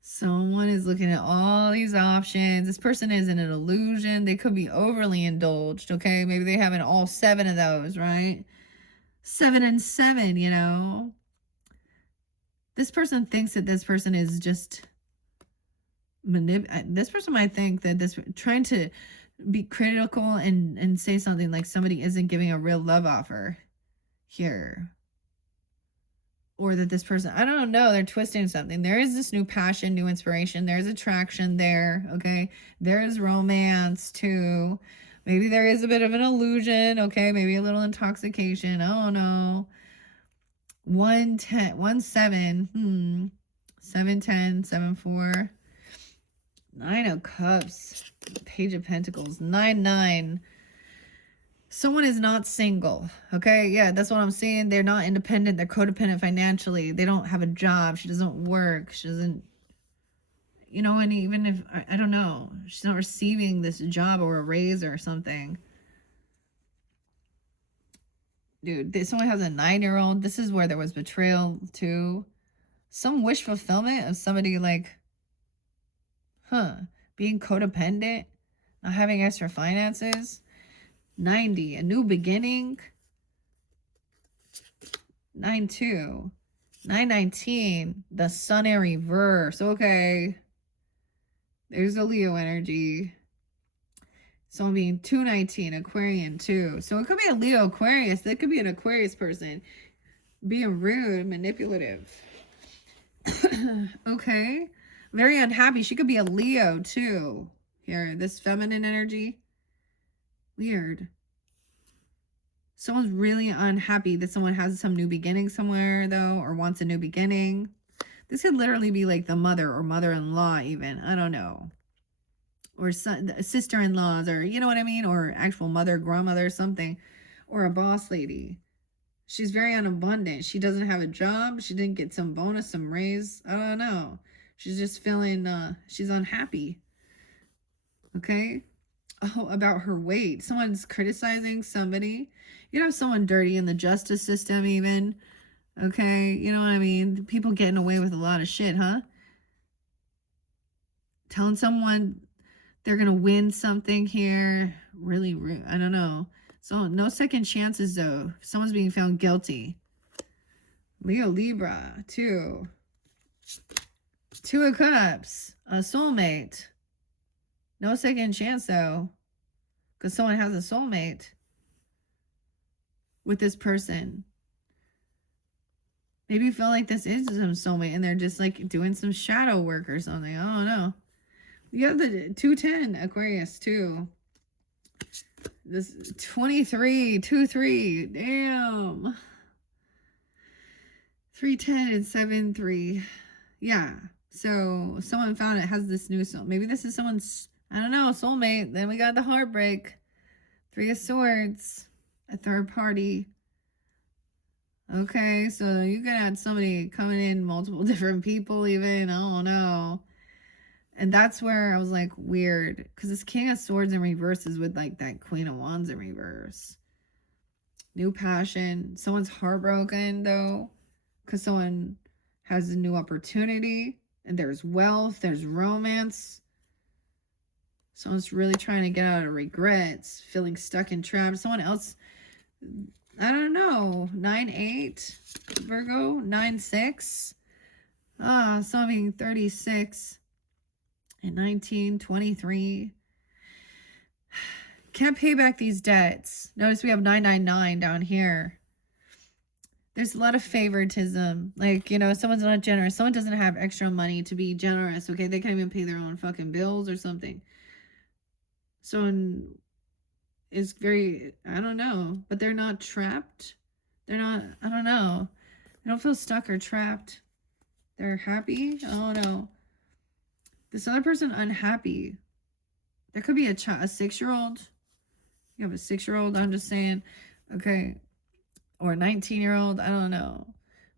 someone is looking at all these options. This person is in an illusion. They could be overly indulged, okay? Maybe they have all 7 of those, right? 7 and 7, you know? This person thinks that this person is just this person might think that trying to be critical and say something like somebody isn't giving a real love offer here, or that this person, I don't know, they're twisting something. There is this new passion, new inspiration. There's attraction there, okay? There is romance too. Maybe there is a bit of an illusion, okay? Maybe a little intoxication. I don't know. 1-10, 1-7, 7-10, 7-4. 9 of Cups, Page of Pentacles, 9-9. Someone is not single, okay? Yeah, that's what I'm saying. They're not independent. They're codependent financially. They don't have a job. She doesn't work. She doesn't, you know, and even if, I don't know, she's not receiving this job or a raise or something. Dude, this one has a 9-year-old. This is where there was betrayal too. Some wish fulfillment of somebody like, being codependent, not having extra finances. 90, a new beginning. 9-2. 9-19, the sun in reverse. Okay. There's the Leo energy. Someone being 2-19, Aquarian 2. So it could be a Leo Aquarius. That could be an Aquarius person being rude, manipulative. Okay. Very unhappy. She could be a Leo too. Here, this feminine energy. Weird. Someone's really unhappy that someone has some new beginning somewhere, though, or wants a new beginning. This could literally be like the mother or mother-in-law even. I don't know. Or sister-in-laws, or you know what I mean? Or actual mother, grandmother, something. Or a boss lady. She's very unabundant. She doesn't have a job. She didn't get some bonus, some raise. I don't know. She's just feeling, she's unhappy. Okay? Oh, about her weight. Someone's criticizing somebody. You have someone dirty in the justice system even. Okay? You know what I mean? People getting away with a lot of shit, huh? Telling someone they're going to win something here. Really rude. I don't know. So no second chances though. Someone's being found guilty. Leo Libra, 2. 2 of Cups. A soulmate. No second chance though. Because someone has a soulmate with this person. Maybe you feel like this is some soulmate and they're just like doing some shadow work or something. I don't know. You have the 210 Aquarius too. This 23, 2-3. Damn. 3-10 and 7-3. Yeah. So someone found it has this new soul. Maybe this is someone's, I don't know, soulmate. Then we got the heartbreak. 3 of Swords. A third party. Okay, so you could have somebody coming in, multiple different people even. I don't know. And that's where I was like, weird. Because this King of Swords in reverse is with like that Queen of Wands in reverse. New passion. Someone's heartbroken though. Because someone has a new opportunity. And there's wealth. There's romance. Someone's really trying to get out of regrets. Feeling stuck and trapped. Someone else, I don't know. 9-8. Virgo. 9-6. Someone being 36. And 19-23. Can't pay back these debts. Notice we have 999 down here. There's a lot of favoritism. Like, you know, someone's not generous. Someone doesn't have extra money to be generous. Okay, they can't even pay their own fucking bills or something. Someone is very, I don't know, but they're not trapped. They're not, I don't know. They don't feel stuck or trapped. They're happy. I don't know. This other person unhappy. There could be a 6-year-old. You have a 6-year-old, I'm just saying. Okay. Or a 19-year-old. I don't know.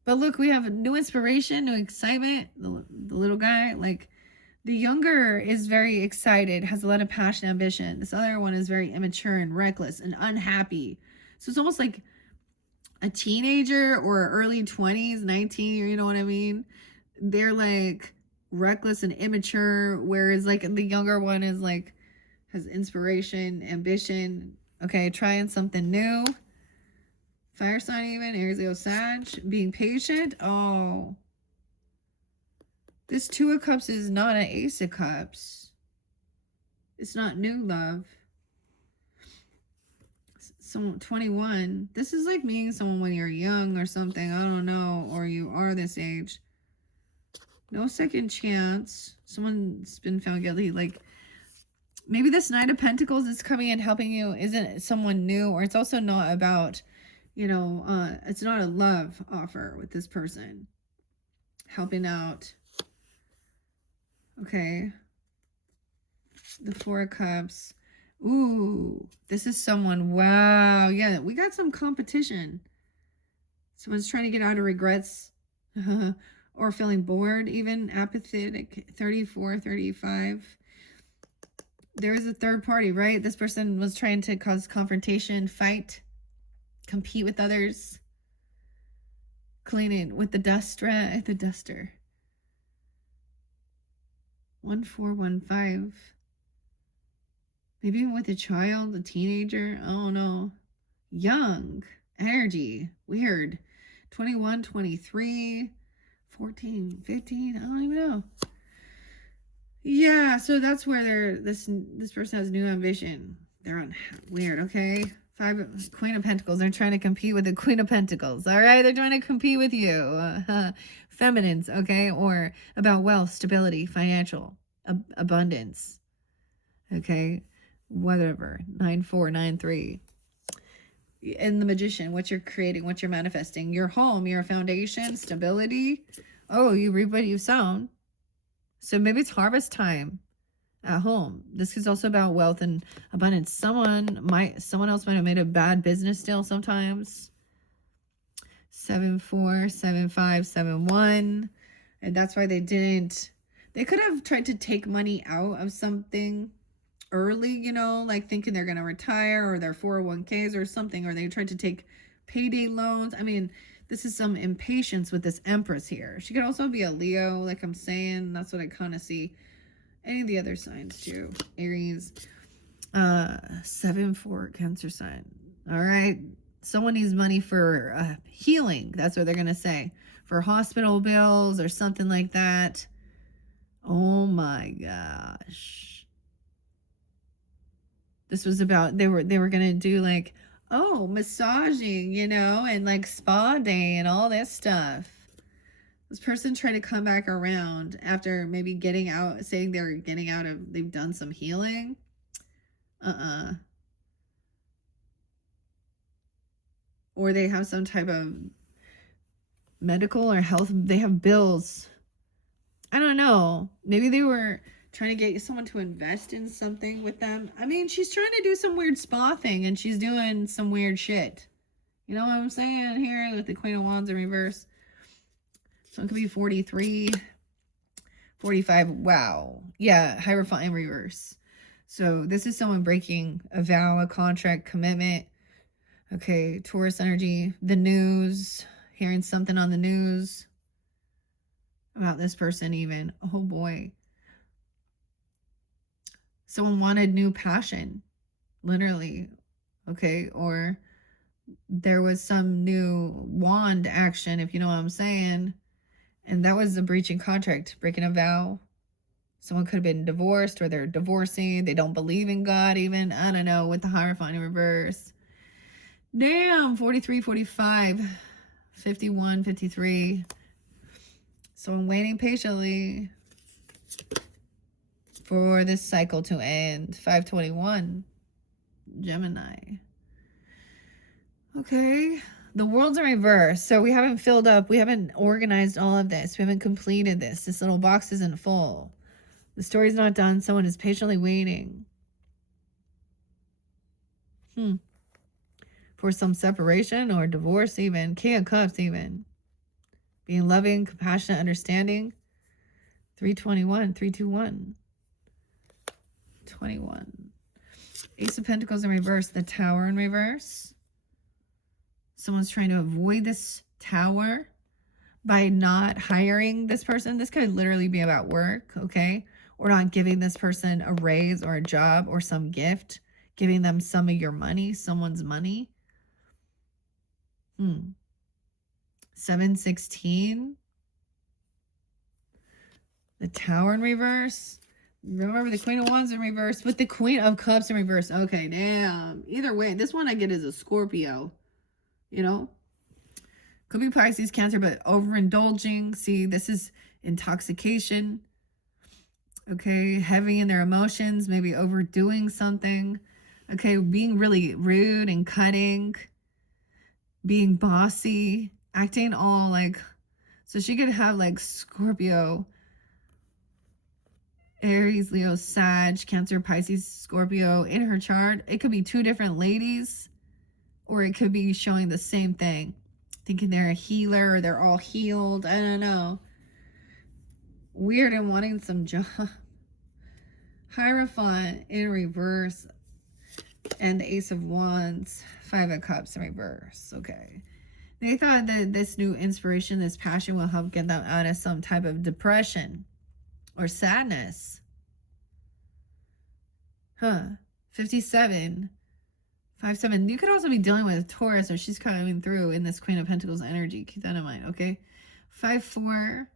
But look, we have a new inspiration, new excitement. The little guy, like the younger is very excited, has a lot of passion, ambition. This other one is very immature and reckless and unhappy. So it's almost like a teenager or early 20s, 19, you know what I mean? They're like reckless and immature, whereas like the younger one is like has inspiration, ambition. Okay, trying something new. Fire sign even, Aries, Leo, Sag. Being patient. Oh, this 2 of Cups is not an Ace of Cups. It's not new love. So 21. This is like meeting someone when you're young or something. I don't know, or you are this age. No second chance. Someone's been found guilty. Like, maybe this Knight of Pentacles is coming and helping you isn't someone new, or it's also not about, you know, it's not a love offer with this person. Helping out. Okay. The 4 of Cups. Ooh, this is someone. Wow. Yeah, we got some competition. Someone's trying to get out of regrets. or feeling bored, even apathetic. 34, 35. There is a third party, right? This person was trying to cause confrontation, fight, compete with others, cleaning with the the duster. 1415. Maybe even with a child, a teenager. Oh no. Young energy. Weird. 21, 23, 14, 15. I don't even know. Yeah, so that's where this person has new ambition. They're on weird, okay? Queen of Pentacles. They're trying to compete with the Queen of Pentacles. All right, they're trying to compete with you. Feminines, okay? Or about wealth, stability, financial, abundance. Okay? Whatever. 9493. And the Magician, what you're creating, what you're manifesting. Your home, your foundation, stability. Oh, you reap what you've sown. So maybe it's harvest time at home. This is also about wealth and abundance. Someone else might have made a bad business deal sometimes. 74, 75, 71. And that's why they could have tried to take money out of something early, you know, like thinking they're going to retire or their 401ks or something, or they tried to take payday loans. I mean, this is some impatience with this Empress here. She could also be a Leo, like I'm saying. That's what I kind of see. Any of the other signs too. Aries. 7-4 Cancer sign. All right. Someone needs money for healing. That's what they're going to say. For hospital bills or something like that. Oh my gosh. This was about, they were going to do like, oh, massaging, you know, and like spa day and all this stuff. This person trying to come back around after maybe getting out, saying they're getting out of, they've done some healing. Or they have some type of medical or health, they have bills. I don't know. Maybe they were trying to get someone to invest in something with them. I mean, she's trying to do some weird spa thing and she's doing some weird shit. You know what I'm saying here with the Queen of Wands in reverse? So it could be 43, 45. Wow. Yeah, Hierophant in reverse. So this is someone breaking a vow, a contract, commitment. Okay, Taurus energy, the news, hearing something on the news about this person even. Oh boy. Someone wanted new passion, literally. Okay, or there was some new wand action, if you know what I'm saying. And that was a breaching contract, breaking a vow. Someone could have been divorced or they're divorcing. They don't believe in God even. I don't know, with the Hierophant in reverse. Damn, 43, 45, 51, 53. So I'm waiting patiently for this cycle to end. 521, Gemini. Okay. The world's in reverse. So we haven't filled up. We haven't organized all of this. We haven't completed this. This little box isn't full. The story's not done. Someone is patiently waiting. For some separation or divorce even. King of Cups even. Being loving, compassionate, understanding. 321, 321. 21. Ace of Pentacles in reverse. The Tower in reverse. Someone's trying to avoid this Tower by not hiring this person. This could literally be about work, okay? Or not giving this person a raise or a job or some gift. Giving them some of your money, someone's money. 716. The Tower in reverse. Remember the Queen of Wands in reverse with the Queen of Cups in reverse. Okay, damn. Either way, this one I get is a Scorpio. You know? Could be Pisces, Cancer, but overindulging. See, this is intoxication. Okay, heavy in their emotions, maybe overdoing something. Okay, being really rude and cutting. Being bossy. Acting all like... So she could have like Scorpio, Aries, Leo, Sag, Cancer, Pisces, Scorpio in her chart. It could be two different ladies, or it could be showing the same thing. Thinking they're a healer or they're all healed. I don't know. weird and wanting some job. Hierophant in reverse. And the Ace of Wands, Five of Cups in reverse. Okay. They thought that this new inspiration, this passion will help get them out of some type of depression or sadness. Huh. 57. 5-7. You could also be dealing with a Taurus, or she's coming through in this Queen of Pentacles energy. Keep that in mind, okay? 5-4.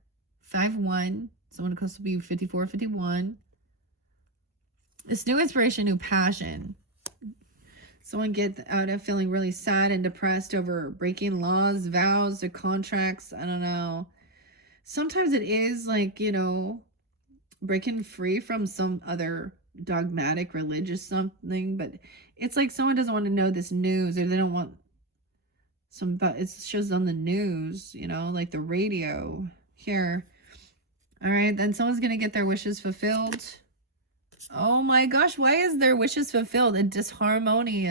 5-1. Someone could also be 54, 51. This new inspiration, new passion. Someone gets out of feeling really sad and depressed over breaking laws, vows, or contracts. I don't know. Sometimes it is like, you know, breaking free from some other dogmatic religious something, but it's like someone doesn't want to know this news, or they don't want some, but it shows on the news, you know, like the radio here. All right, then someone's gonna get their wishes fulfilled. Oh my gosh, why is their wishes fulfilled? A disharmony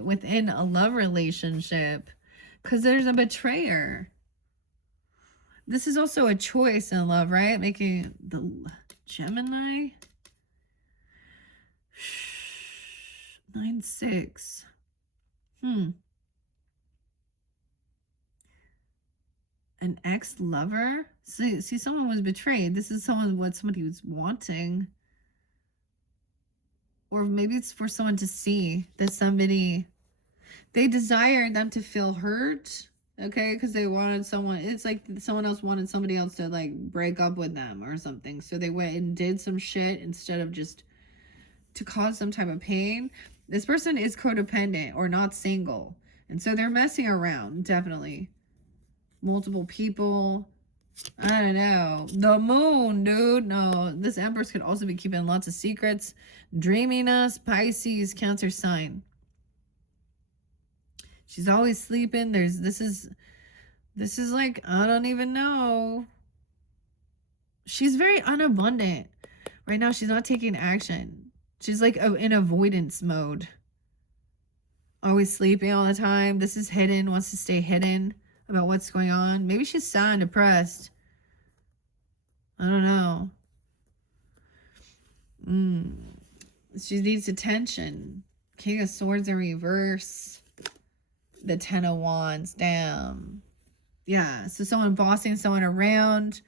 within a love relationship, because there's a betrayer. This is also a choice in love, right? Making the Gemini. 9-6. An ex-lover? See, someone was betrayed. This is what somebody was wanting. Or maybe it's for someone to see that somebody, they desired them to feel hurt, okay? Because they wanted someone, it's like someone else wanted somebody else to like break up with them or something. So they went and did some shit instead of just to cause some type of pain. This person is codependent or not single. And so they're messing around, definitely. Multiple people. I don't know. The moon, dude. No, this Empress could also be keeping lots of secrets. Dreaminess, Pisces, Cancer sign. She's always sleeping. This is like, I don't even know. She's very unabundant. Right now, she's not taking action. She's like in avoidance mode. Always sleeping all the time. This is hidden, wants to stay hidden about what's going on. Maybe she's sad and depressed. I don't know. She needs attention. King of Swords in reverse. The 10 of Wands. Damn. Yeah, so someone bossing someone around.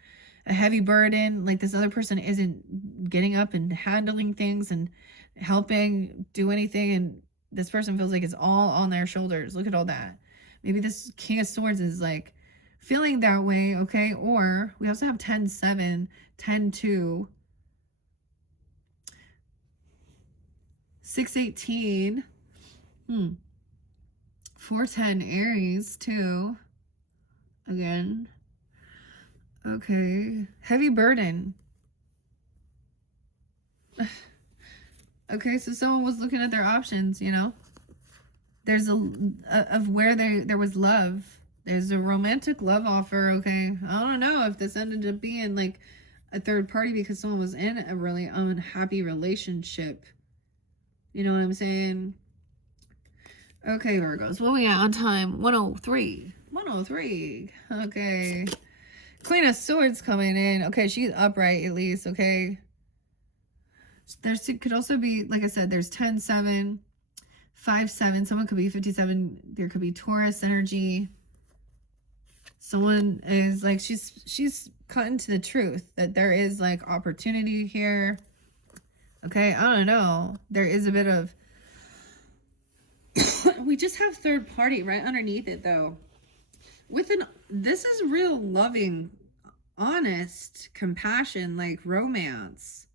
A heavy burden. Like this other person isn't getting up and handling things and helping do anything. And this person feels like it's all on their shoulders. Look at all that. Maybe this King of Swords is like feeling that way, okay? Or we also have 10-7, 10-2, 6-18, 4-10 Aries too. Again. Okay. Heavy burden. Okay, so someone was looking at their options, you know? There's of where there was love. There's a romantic love offer, okay? I don't know if this ended up being like a third party because someone was in a really unhappy relationship. You know what I'm saying? Okay, Virgos. What we at on time? 103. 103. Okay. Queen of Swords coming in. Okay, she's upright at least, okay? There could also be, like I said, there's 10-7. 5-7, someone could be 57. There could be Taurus energy. Someone is like, she's cutting to the truth that there is like opportunity here. Okay, I don't know. There is a bit of, we just have third party right underneath it though. This is real loving, honest, compassion, like romance.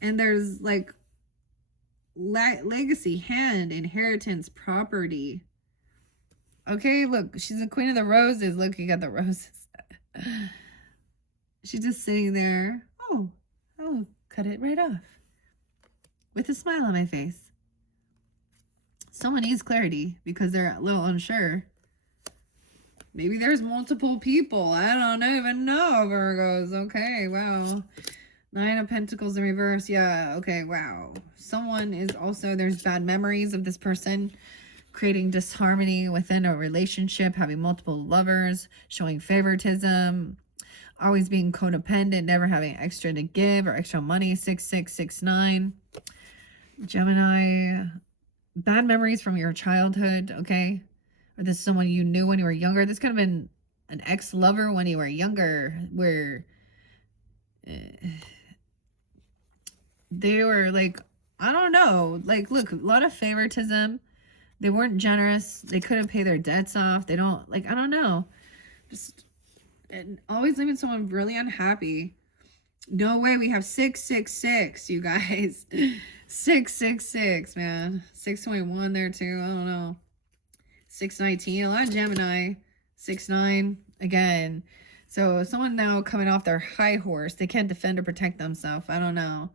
And there's like legacy, hand, inheritance, property. Okay, look, she's the Queen of the Roses. Looking at the roses. She's just sitting there. Oh, I'll cut it right off with a smile on my face. Someone needs clarity because they're a little unsure. Maybe there's multiple people. I don't even know, Virgos. Okay, wow. 9 of Pentacles in reverse. Yeah, okay, wow. Someone is also, there's bad memories of this person, creating disharmony within a relationship, having multiple lovers, showing favoritism. always being codependent, never having extra to give or extra money. 6669. Gemini, bad memories from your childhood, okay? Or this is someone you knew when you were younger. This could have been an ex-lover when you were younger, where they were like, I don't know, like, look, a lot of favoritism. They weren't generous. They couldn't pay their debts off. They don't, like, I don't know. Just always leaving someone really unhappy. No way. We have 666, you guys. 666, man. 621 there too. I don't know. 619. A lot of Gemini. 69 again. So someone now coming off their high horse. They can't defend or protect themselves. I don't know.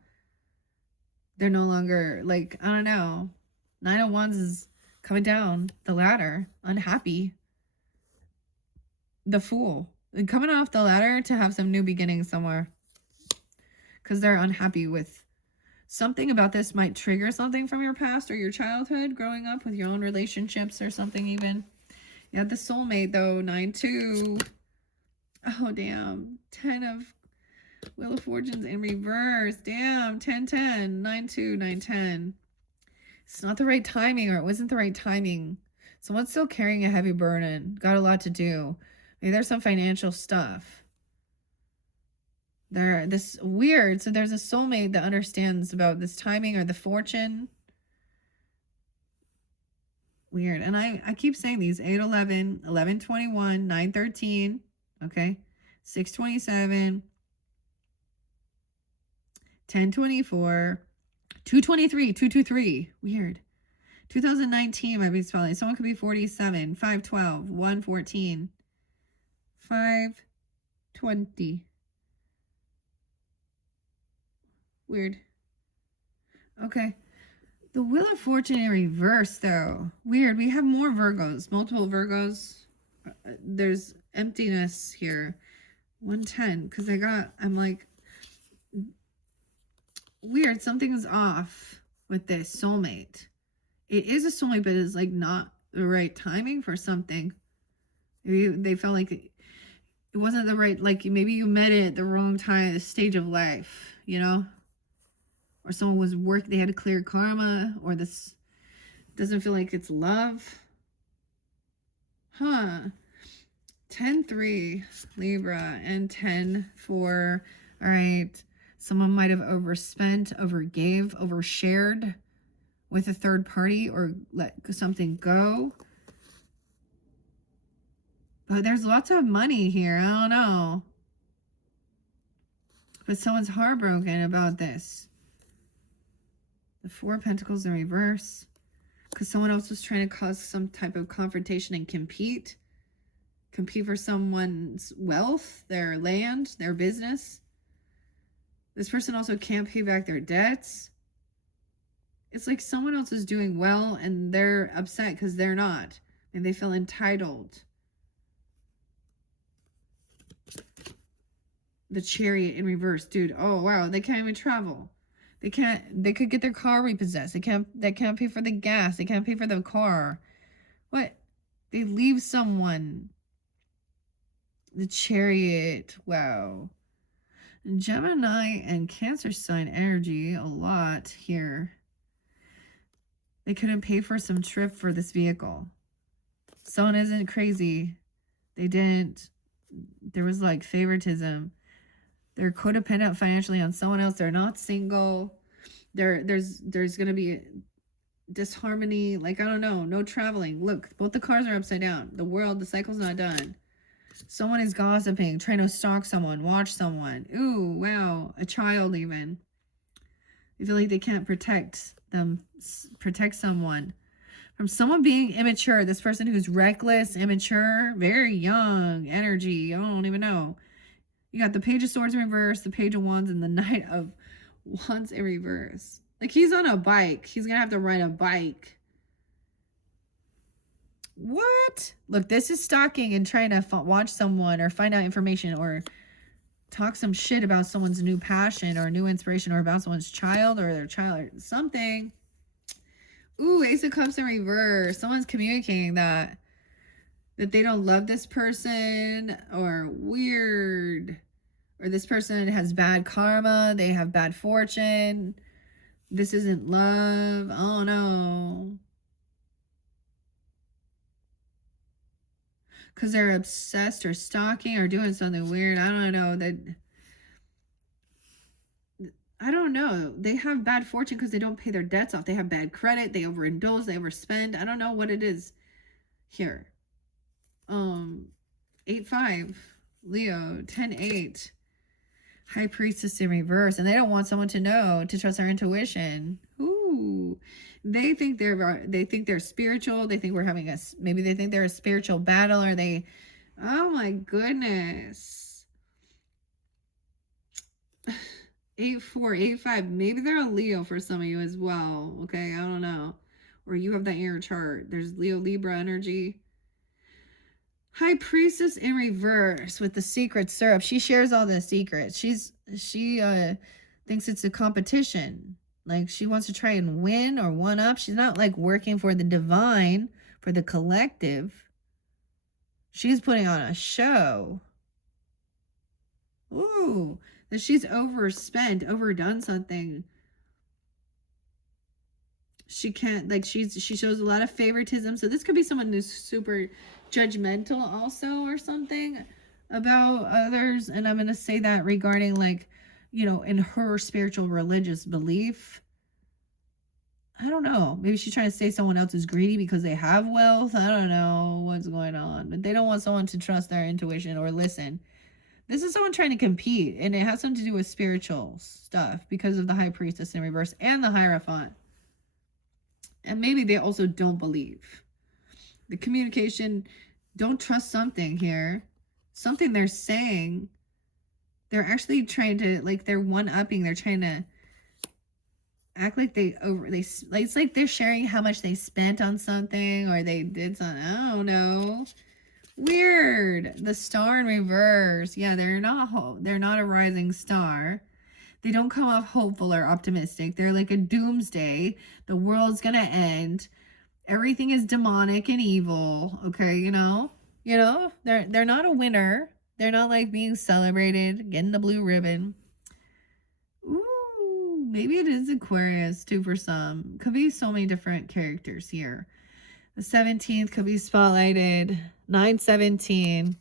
They're no longer, like, I don't know. 9 of Wands is coming down the ladder. Unhappy. The Fool. Coming off the ladder to have some new beginnings somewhere. Because they're unhappy with something about this. Might trigger something from your past or your childhood growing up with your own relationships or something even. Yeah, the soulmate though. 9-2. Oh, damn. 10 of Wheel of Fortunes in reverse. Damn. 10-10. 9-2. 9-10. It's not the right timing, or it wasn't the right timing. Someone's still carrying a heavy burden. Got a lot to do. Maybe there's some financial stuff. This weird. So there's a soulmate that understands about this timing or the fortune. Weird. And I keep saying these. 8-11, 11-21, 9-13. Okay. 6-27. 10-24. 2-23. 2-2-3. Weird. 2019 might be spelling. Someone could be 47. 5-12. 1-14. 5-20. Weird. Okay. The Wheel of Fortune in reverse, though. Weird. We have more Virgos. Multiple Virgos. There's emptiness here. 110. Because I'm like, weird. Something's off with this soulmate. It is a soulmate, but it's like not the right timing for something. Maybe they felt like it wasn't the right, like maybe you met it at the wrong time, the stage of life, you know? Or someone was they had a clear karma, or this doesn't feel like it's love. Huh. 10-3, Libra, and 10-4. All right. Someone might have overspent, overgave, overshared with a third party, or let something go. But there's lots of money here. I don't know. But someone's heartbroken about this. The 4 of Pentacles in reverse. Because someone else was trying to cause some type of confrontation and compete. Compete for someone's wealth, their land, their business. This person also can't pay back their debts. It's like someone else is doing well and they're upset because they're not. And they feel entitled. The Chariot in reverse. Dude, oh wow, they can't even travel. They could get their car repossessed. They can't pay for the gas. They can't pay for the car. What? They leave someone. The Chariot. Wow. Gemini and Cancer sign energy a lot here. They couldn't pay for some trip for this vehicle. Someone isn't crazy. They didn't. There was like favoritism. They're codependent financially on someone else. They're not single. There's going to be disharmony. Like, I don't know. No traveling. Look, both the cards are upside down. The cycle's not done. Someone is gossiping, trying to stalk someone, watch someone. Ooh, wow. A child even. They feel like they can't protect someone. From someone being immature. This person who's reckless, immature, very young energy. I don't even know. You got the Page of Swords in reverse, the Page of Wands, and the Knight of Wands in reverse. Like, he's on a bike. He's going to have to ride a bike. What? Look, this is stalking and trying to watch someone or find out information or talk some shit about someone's new passion or new inspiration or about someone's child or their child or something. Ooh, Ace of Cups in reverse. Someone's communicating that they don't love this person, or weird. Or this person has bad karma. They have bad fortune. This isn't love. Oh no. Because they're obsessed or stalking or doing something weird. I don't know. I don't know. They have bad fortune because they don't pay their debts off. They have bad credit. They overindulge. They overspend. I don't know what it is here. 8-5. Leo. 10-8. High Priestess in reverse. And they don't want someone to know, to trust their intuition. Ooh. They think they're spiritual. They think we're having maybe they think they're a spiritual battle, or they, oh my goodness. 8-4, 8-5. Maybe they're a Leo for some of you as well. Okay, I don't know. Or you have that in your chart. There's Leo, Libra energy. High Priestess in reverse with the secret syrup. She shares all the secrets. She thinks it's a competition. Like she wants to try and win or one up. She's not like working for the divine, for the collective. She's putting on a show. Ooh, that she's overspent, overdone something. She can't, like, she shows a lot of favoritism. So this could be someone who's super judgmental also or something about others. And I'm going to say that regarding, like, you know, in her spiritual religious belief. I don't know. Maybe she's trying to say someone else is greedy because they have wealth. I don't know what's going on. But they don't want someone to trust their intuition or listen. This is someone trying to compete. And it has something to do with spiritual stuff because of the High Priestess in reverse and the Hierophant. And maybe they also don't believe. The communication, don't trust something here. Something they're saying. They're actually trying to, like, they're one-upping. They're trying to act like it's like they're sharing how much they spent on something or they did something. I don't know. Weird. The Star in reverse. Yeah, they're not a rising star. They don't come off hopeful or optimistic. They're like a doomsday. The world's gonna end. Everything is demonic and evil. Okay, you know, they're not a winner. They're not like being celebrated, getting the blue ribbon. Ooh, maybe it is Aquarius too for some. Could be so many different characters here. The 17th could be spotlighted. 9-17.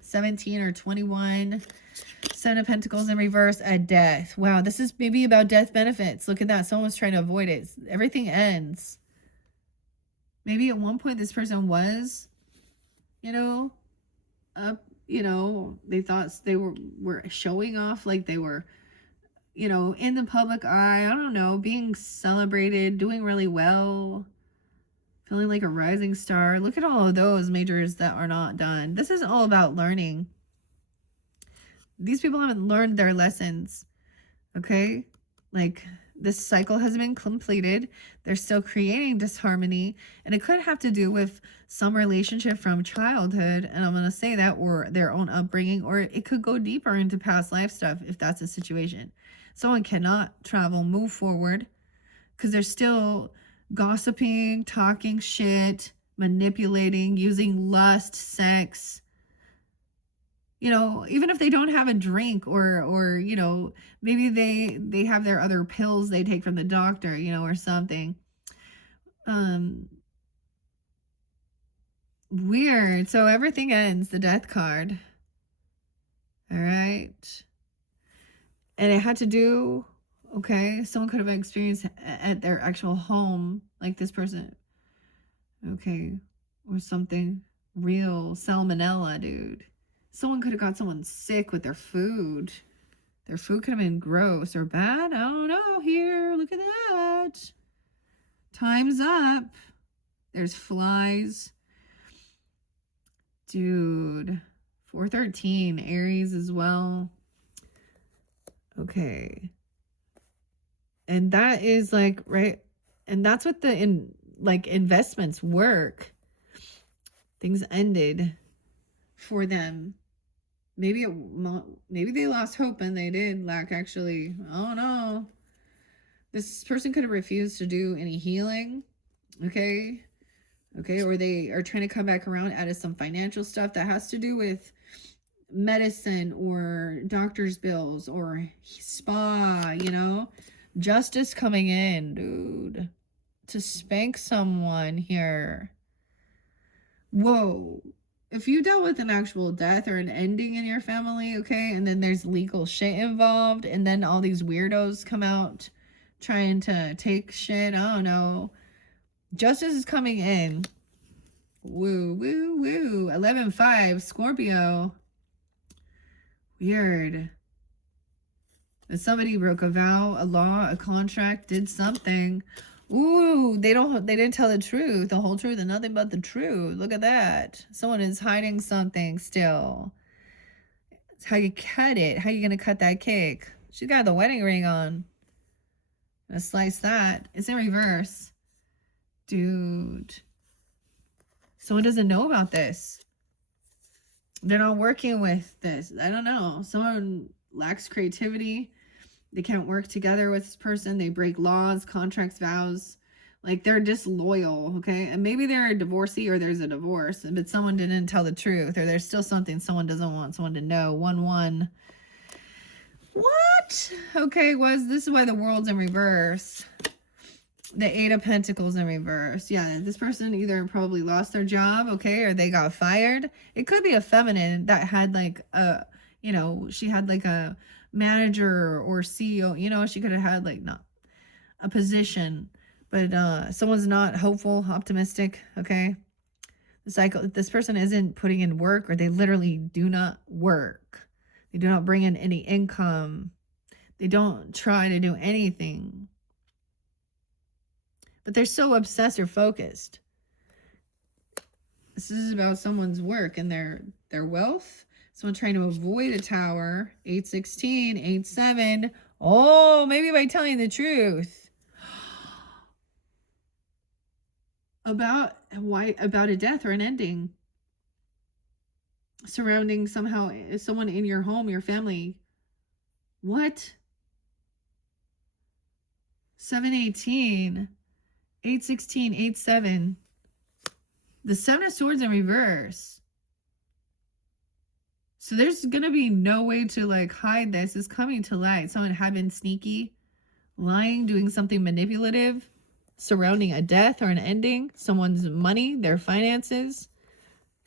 17 or 21. 7 of Pentacles in reverse, a death. Wow, this is maybe about death benefits. Look at that. Someone's trying to avoid it. Everything ends. Maybe at one point this person was, you know, up, you know, they thought they were showing off like they were, you know, in the public eye. I don't know, being celebrated, doing really well, feeling like a rising star. Look at all of those majors that are not done. This is all about learning. These people haven't learned their lessons, okay? Like, this cycle has been completed. They're still creating disharmony, and it could have to do with some relationship from childhood, and I'm going to say that, or their own upbringing, or it could go deeper into past life stuff if that's the situation. Someone cannot travel, move forward, because they're still gossiping, talking shit, manipulating, using lust, sex. You know, even if they don't have a drink or you know, maybe they have their other pills they take from the doctor, you know, or something. Weird. So everything ends, the death card. All right. And it had to do, okay, someone could have experienced at their actual home, like this person. Okay. Or something real. Salmonella, dude. Someone could have got someone sick with their food. Their food could have been gross or bad. I don't know. Here, look at that. Time's up. There's flies. Dude. 413. Aries as well. Okay. And that is like, right? And that's what the investments work. Things ended for them. Maybe they lost hope and they did lack actually. I don't know. This person could have refused to do any healing. Okay. Okay. Or they are trying to come back around out of some financial stuff that has to do with medicine or doctor's bills or spa, you know. Justice coming in, dude, to spank someone here. Whoa. If you dealt with an actual death or an ending in your family, okay, and then there's legal shit involved, and then all these weirdos come out trying to take shit, I don't know. Justice is coming in. Woo, woo, woo. 11-5, Scorpio. Weird. That somebody broke a vow, a law, a contract, did something. Ooh, they didn't tell the truth, the whole truth, and nothing but the truth. Look at that. Someone is hiding something still. It's how you cut it. How you gonna cut that cake? She's got the wedding ring on. Gonna slice that. It's in reverse. Dude. Someone doesn't know about this. They're not working with this. I don't know. Someone lacks creativity. They can't work together with this person. They break laws, contracts, vows. Like, they're disloyal, okay? And maybe they're a divorcee or there's a divorce, but someone didn't tell the truth, or there's still something someone doesn't want someone to know. 1-1. What? Okay, this is why the world's in reverse. The 8 of Pentacles in reverse. Yeah, this person either probably lost their job, okay, or they got fired. It could be a feminine that had like a, you know, she had like a manager or CEO, you know, she could have had like not a position, but someone's not hopeful, optimistic, okay? This person isn't putting in work, or they literally do not work. They do not bring in any income. They don't try to do anything. But they're so obsessed or focused. This is about someone's work and their wealth. Someone trying to avoid a tower. 8-16, 8-7. Oh, maybe by telling the truth. About a death or an ending. Surrounding someone in your home, your family. What? 7-18. 8-16, 8-7. The 7 of Swords in reverse. So there's going to be no way to like hide this. It's coming to light. Someone had been sneaky, lying, doing something manipulative, surrounding a death or an ending, someone's money, their finances,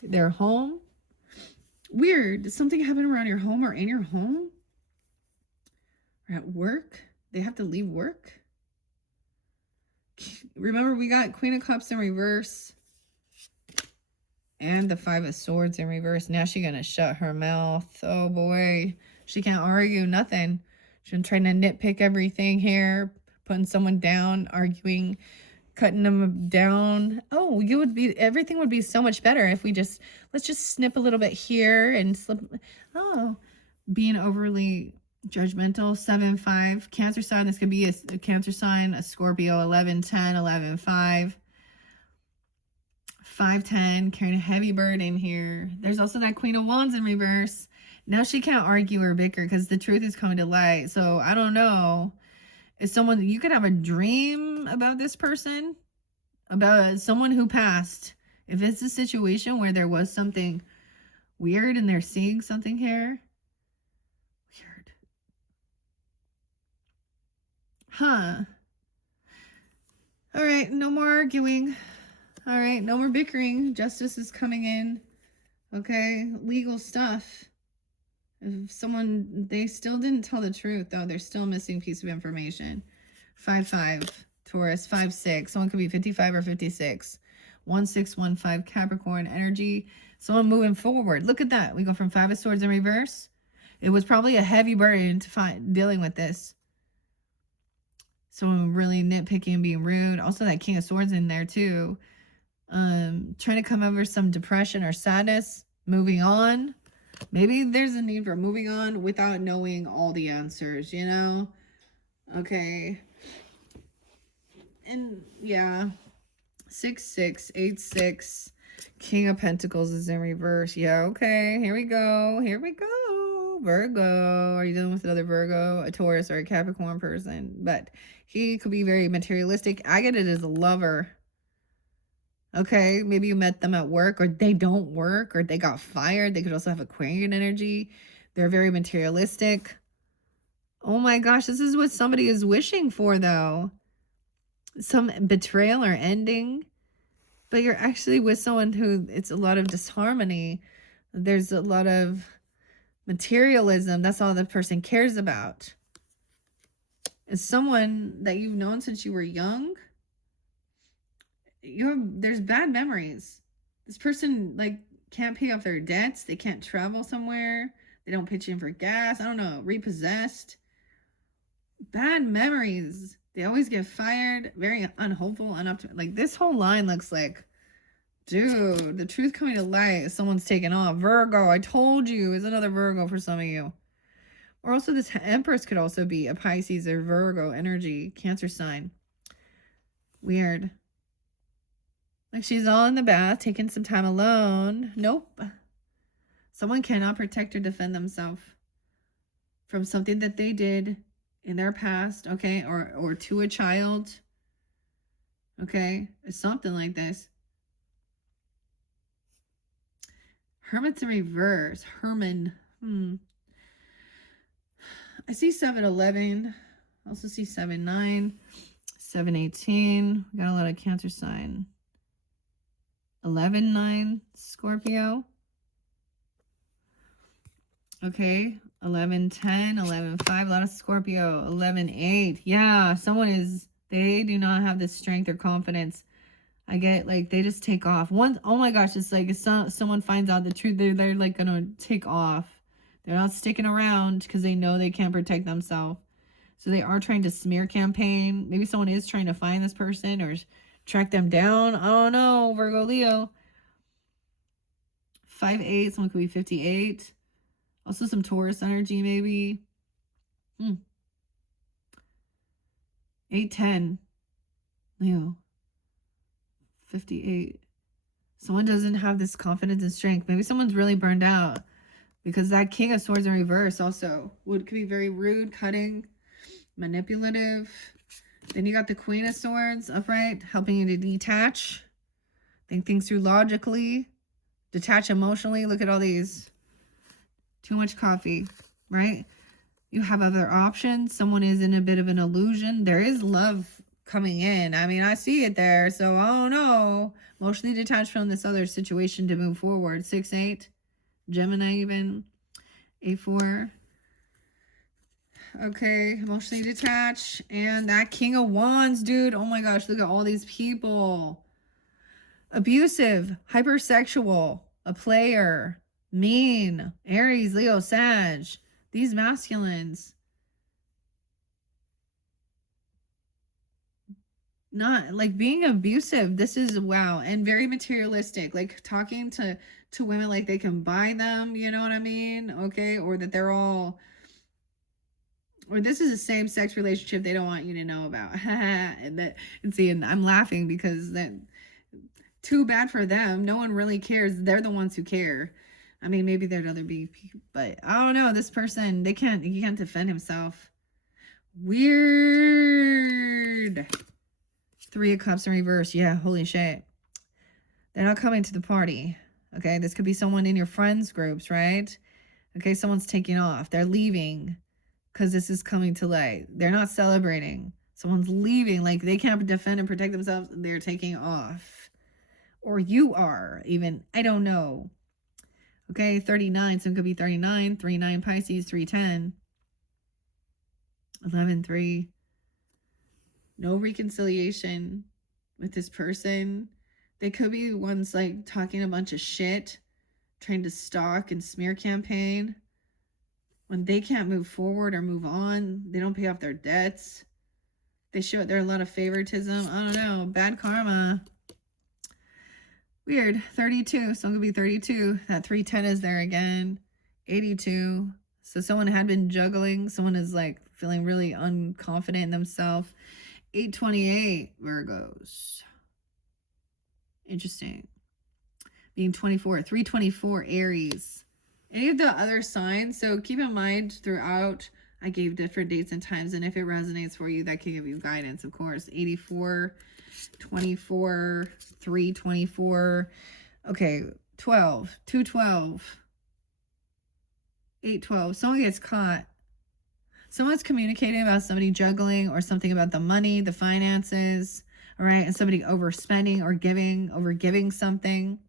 their home. Weird. Did something happen around your home or in your home? Or at work? They have to leave work? Remember, we got Queen of Cups in reverse and the 5 of Swords in reverse. Now she's gonna shut her mouth. Oh boy, she can't argue nothing. She's been trying to nitpick everything here, putting someone down, arguing, cutting them down. Oh, everything would be so much better if let's just snip a little bit here and slip. Oh, being overly judgmental. 7-5. Cancer sign. This could be a Cancer sign, a Scorpio. 11-10, 11-5. 5-10, carrying a heavy burden here. There's also that Queen of Wands in reverse. Now she can't argue or bicker because the truth is coming to light. So I don't know. Is someone, you could have a dream about this person, about someone who passed. If it's a situation where there was something weird and they're seeing something here. Weird. Huh. All right, no more arguing. All right, no more bickering. Justice is coming in. Okay, legal stuff. If they still didn't tell the truth, though, they're still missing a piece of information. 5-5, Taurus. 5-6, someone could be 55 or 56. 1-6-1-5, Capricorn energy. Someone moving forward. Look at that. We go from 5 of Swords in reverse. It was probably a heavy burden to dealing with this. Someone really nitpicking and being rude. Also that King of Swords in there too. Trying to come over some depression or sadness. Moving on. Maybe there's a need for moving on without knowing all the answers, you know? Okay. And yeah. 6-6, 8-6. King of Pentacles is in reverse. Yeah, okay. Here we go. Here we go. Virgo. Are you dealing with another Virgo, a Taurus, or a Capricorn person? But he could be very materialistic. I get it as a lover. Okay, maybe you met them at work, or they don't work, or they got fired. They could also have Aquarian energy. They're very materialistic. Oh my gosh, this is what somebody is wishing for, though. Some betrayal or ending. But you're actually with someone who, it's a lot of disharmony. There's a lot of materialism. That's all the person cares about. It's someone that you've known since you were young. There's bad memories. This person like can't pay off their debts. They can't travel somewhere. They don't pitch in for gas. I don't know. Repossessed. Bad memories. They always get fired. Very unhopeful, unoptimistic. Like this whole line looks like, dude, the truth coming to light. Someone's taken off. Virgo, I told you, is another Virgo for some of you. Or also this Empress could also be a Pisces or Virgo energy, Cancer sign. Weird. Like she's all in the bath, taking some time alone. Nope. Someone cannot protect or defend themselves from something that they did in their past, okay? Or to a child, okay? It's something like this. Hermit's in reverse. Herman. I see 7-11. I also see 7-9. 7-18. We got a lot of Cancer sign. 11-9, Scorpio. Okay, 11-10, 11-5, a lot of Scorpio. 11-8, yeah, they do not have the strength or confidence. I get, like, they just take off. Oh my gosh, it's like if someone finds out the truth, they're like gonna take off. They're not sticking around because they know they can't protect themselves. So they are trying to smear campaign. Maybe someone is trying to find this person or track them down. I don't know, Virgo, Leo. 5-8, someone could be 58. Also some Taurus energy, maybe. 8-10. Leo. 58. Someone doesn't have this confidence and strength. Maybe someone's really burned out. Because that King of Swords in reverse also could be very rude, cutting, manipulative. Then you got the Queen of Swords upright, helping you to detach. Think things through logically. Detach emotionally. Look at all these. Too much coffee, right? You have other options. Someone is in a bit of an illusion. There is love coming in. I mean, I see it there. So, I don't know. Emotionally detached from this other situation to move forward. 6-8. Gemini even. 8-4. Okay, emotionally detached. And that King of Wands, dude. Oh my gosh, look at all these people. Abusive, hypersexual, a player, mean, Aries, Leo, Sag. These masculines. Not like being abusive. This is wow. And very materialistic. Like talking to women like they can buy them. You know what I mean? Okay. Or that they're all, or this is a same-sex relationship they don't want you to know about. and see, and I'm laughing because that, too bad for them. No one really cares. They're the ones who care. I mean, maybe there'd other be, but I don't know. This person, he can't defend himself. Weird. 3 of Cups in reverse. Yeah, holy shit. They're not coming to the party. Okay, this could be someone in your friends groups, right? Okay, someone's taking off. They're leaving because this is coming to light. They're not celebrating. Someone's leaving. Like they can't defend and protect themselves. They're taking off. Or you are even. I don't know. Okay, 39. Some could be 39. 3-9 Pisces. 3-10. 11-3. No reconciliation with this person. They could be ones like talking a bunch of shit, trying to stalk and smear campaign. When they can't move forward or move on, they don't pay off their debts. There are a lot of favoritism. I don't know. Bad karma. Weird. 32. Someone could be 32. That 3-10 is there again. 82. So someone had been juggling. Someone is like feeling really unconfident in themselves. 8-28 Virgos. Interesting. Being 24. 3-24 Aries. Any of the other signs. So keep in mind throughout, I gave different dates and times, and if it resonates for you, that can give you guidance, of course. 84, 24, 324. Okay, 12, 212, 812. Someone gets caught. Someone's communicating about somebody juggling or something about the money, the finances, all right? And somebody overspending or giving something.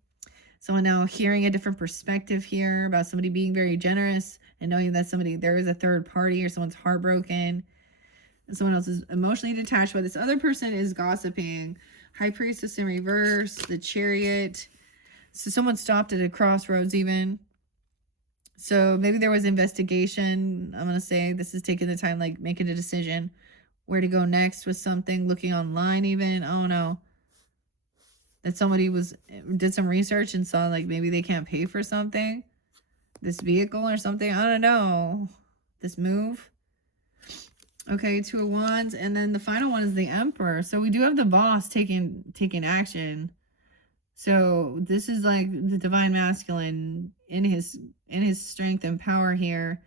Someone now hearing a different perspective here about somebody being very generous and knowing that there is a third party or someone's heartbroken. And someone else is emotionally detached, but this other person is gossiping. High Priestess in reverse, the Chariot. So someone stopped at a crossroads even. So maybe there was investigation. I'm going to say this is taking the time, like making a decision where to go next with something, looking online even. I don't know. That somebody did some research and saw like maybe they can't pay for something. This vehicle or something. I don't know. This move. Okay, Two of Wands. And then the final one is the Emperor. So we do have the boss taking action. So this is like the divine masculine in his strength and power here.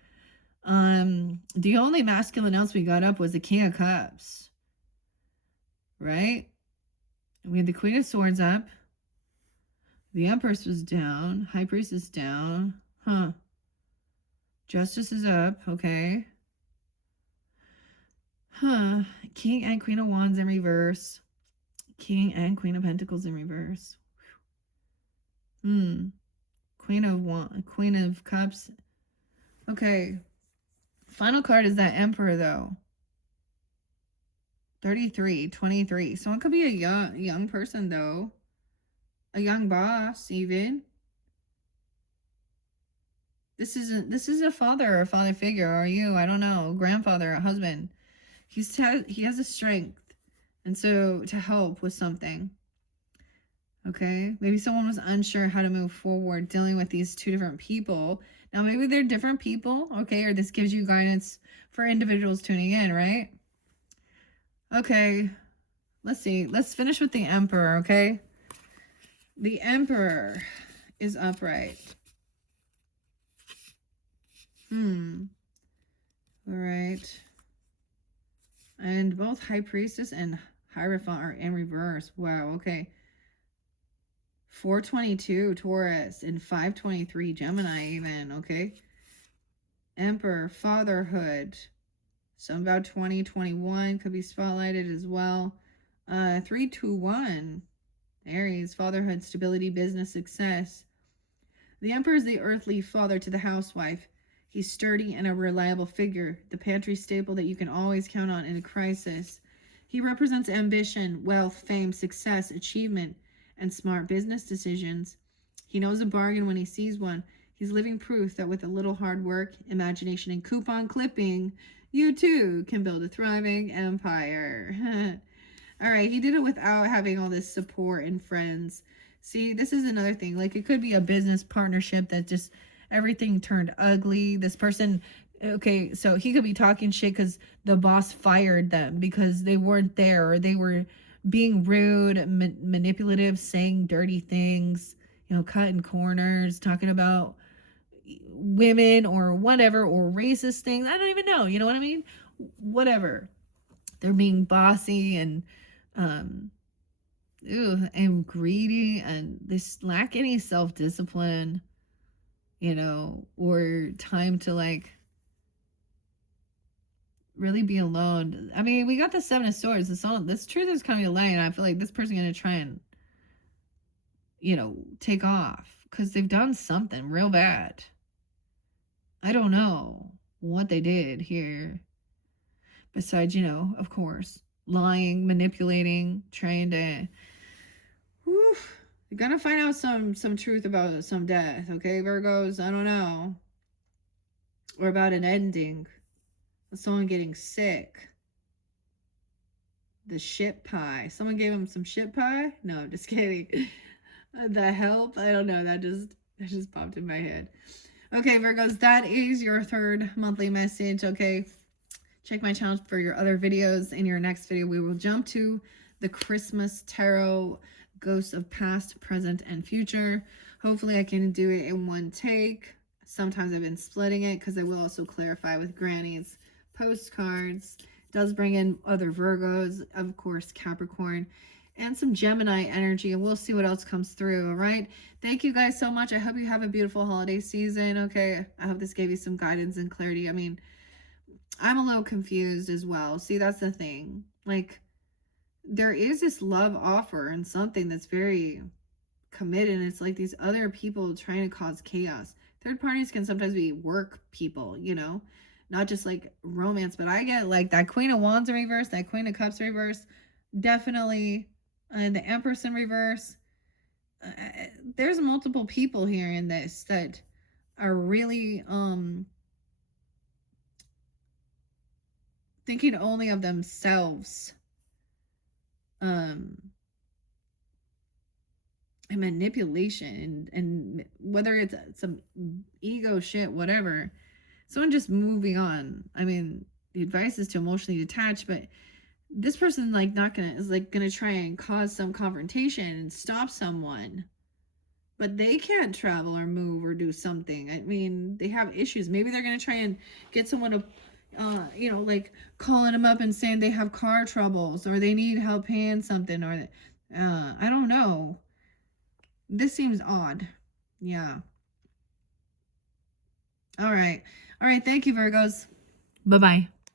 The only masculine else we got up was the King of Cups. Right? We had the Queen of Swords up. The Empress was down. High Priestess is down. Huh. Justice is up. Okay. Huh. King and Queen of Wands in reverse. King and Queen of Pentacles in reverse. Queen of Cups. Okay. Final card is that Emperor though. 33, 23. Someone could be a young person though. A young boss even. This is a father or a father figure, or you, I don't know, grandfather, a husband. He has a strength, and so to help with something. Okay, maybe someone was unsure how to move forward dealing with these two different people. Now maybe they're different people, okay, or this gives you guidance for individuals tuning in, right? Okay, let's see. Let's finish with the Emperor, okay? The Emperor is upright. All right. And both High Priestess and Hierophant are in reverse. Wow, okay. 422 Taurus and 523 Gemini even, okay? Emperor, fatherhood. Some about 2021 could be spotlighted as well. 321 Aries, fatherhood, stability, business, success. The Emperor is the earthly father to the housewife. He's sturdy and a reliable figure, the pantry staple that you can always count on in a crisis. He represents ambition, wealth, fame, success, achievement, and smart business decisions. He knows a bargain when he sees one. He's living proof that with a little hard work, imagination, and coupon clipping, you too can build a thriving empire. All right, he did it without having all this support and friends. See, this is another thing. Like, it could be a business partnership that just everything turned ugly. This person, okay, so he could be talking shit because the boss fired them because they weren't there, or they were being rude, manipulative, saying dirty things, you know, cutting corners, talking about women or whatever, or racist things. I don't even know. You know what I mean? Whatever. They're being bossy and and greedy, and they lack any self-discipline, you know, or time to like really be alone. I mean, we got the Seven of Swords. This truth is coming to light, and I feel like this person's gonna try and, you know, take off because they've done something real bad. I don't know what they did here. Besides, you know, of course, lying, manipulating, trying to. Whew, you're gonna find out some truth about some death, okay, Virgos? I don't know. Or about an ending. Someone getting sick. The shit pie. Someone gave him some shit pie? No, I'm just kidding. The help? I don't know. That just popped in my head. Okay, Virgos, that is your third monthly message, okay? Check my channel for your other videos. In your next video, we will jump to the Christmas Tarot, Ghosts of Past, Present, and Future. Hopefully, I can do it in one take. Sometimes I've been splitting it because I will also clarify with Granny's postcards. Does bring in other Virgos, of course, Capricorn, and some Gemini energy, and we'll see what else comes through. All right. Thank you guys so much. I hope you have a beautiful holiday season. Okay. I hope this gave you some guidance and clarity. I mean, I'm a little confused as well. See, that's the thing. Like, there is this love offer and something that's very committed, and it's like these other people trying to cause chaos. Third parties can sometimes be work people, you know, not just like romance. But I get like that Queen of Wands in reverse, that Queen of Cups reverse, definitely the Empress in reverse. There's multiple people here in this that are really thinking only of themselves, and manipulation, and whether it's some ego shit, whatever. Someone just moving on. I mean, the advice is to emotionally detach, but this person like not gonna is like gonna try and cause some confrontation and stop someone, but they can't travel or move or do something. I mean, they have issues. Maybe they're gonna try and get someone to you know, like calling them up and saying they have car troubles or they need help paying something, or I don't know. This seems odd. Yeah. All right. All right. Thank you, Virgos. Bye-bye.